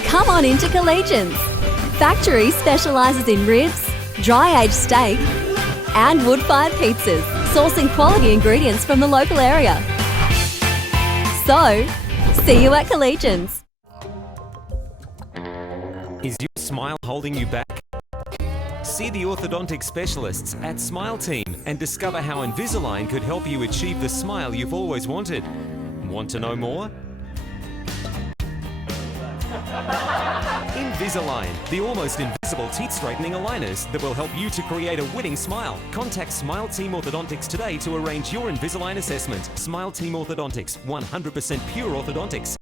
Come on into Collegians. Factory specialises in ribs, dry-aged steak and wood-fired pizzas, sourcing quality ingredients from the local area. So, see you at Collegians. Is your smile holding you back? See the orthodontic specialists at Smile Team and discover how Invisalign could help you achieve the smile you've always wanted. Want to know more? Invisalign, the almost invisible teeth straightening aligners that will help you to create a winning smile. Contact Smile Team Orthodontics today to arrange your Invisalign assessment. Smile Team Orthodontics, 100% pure orthodontics.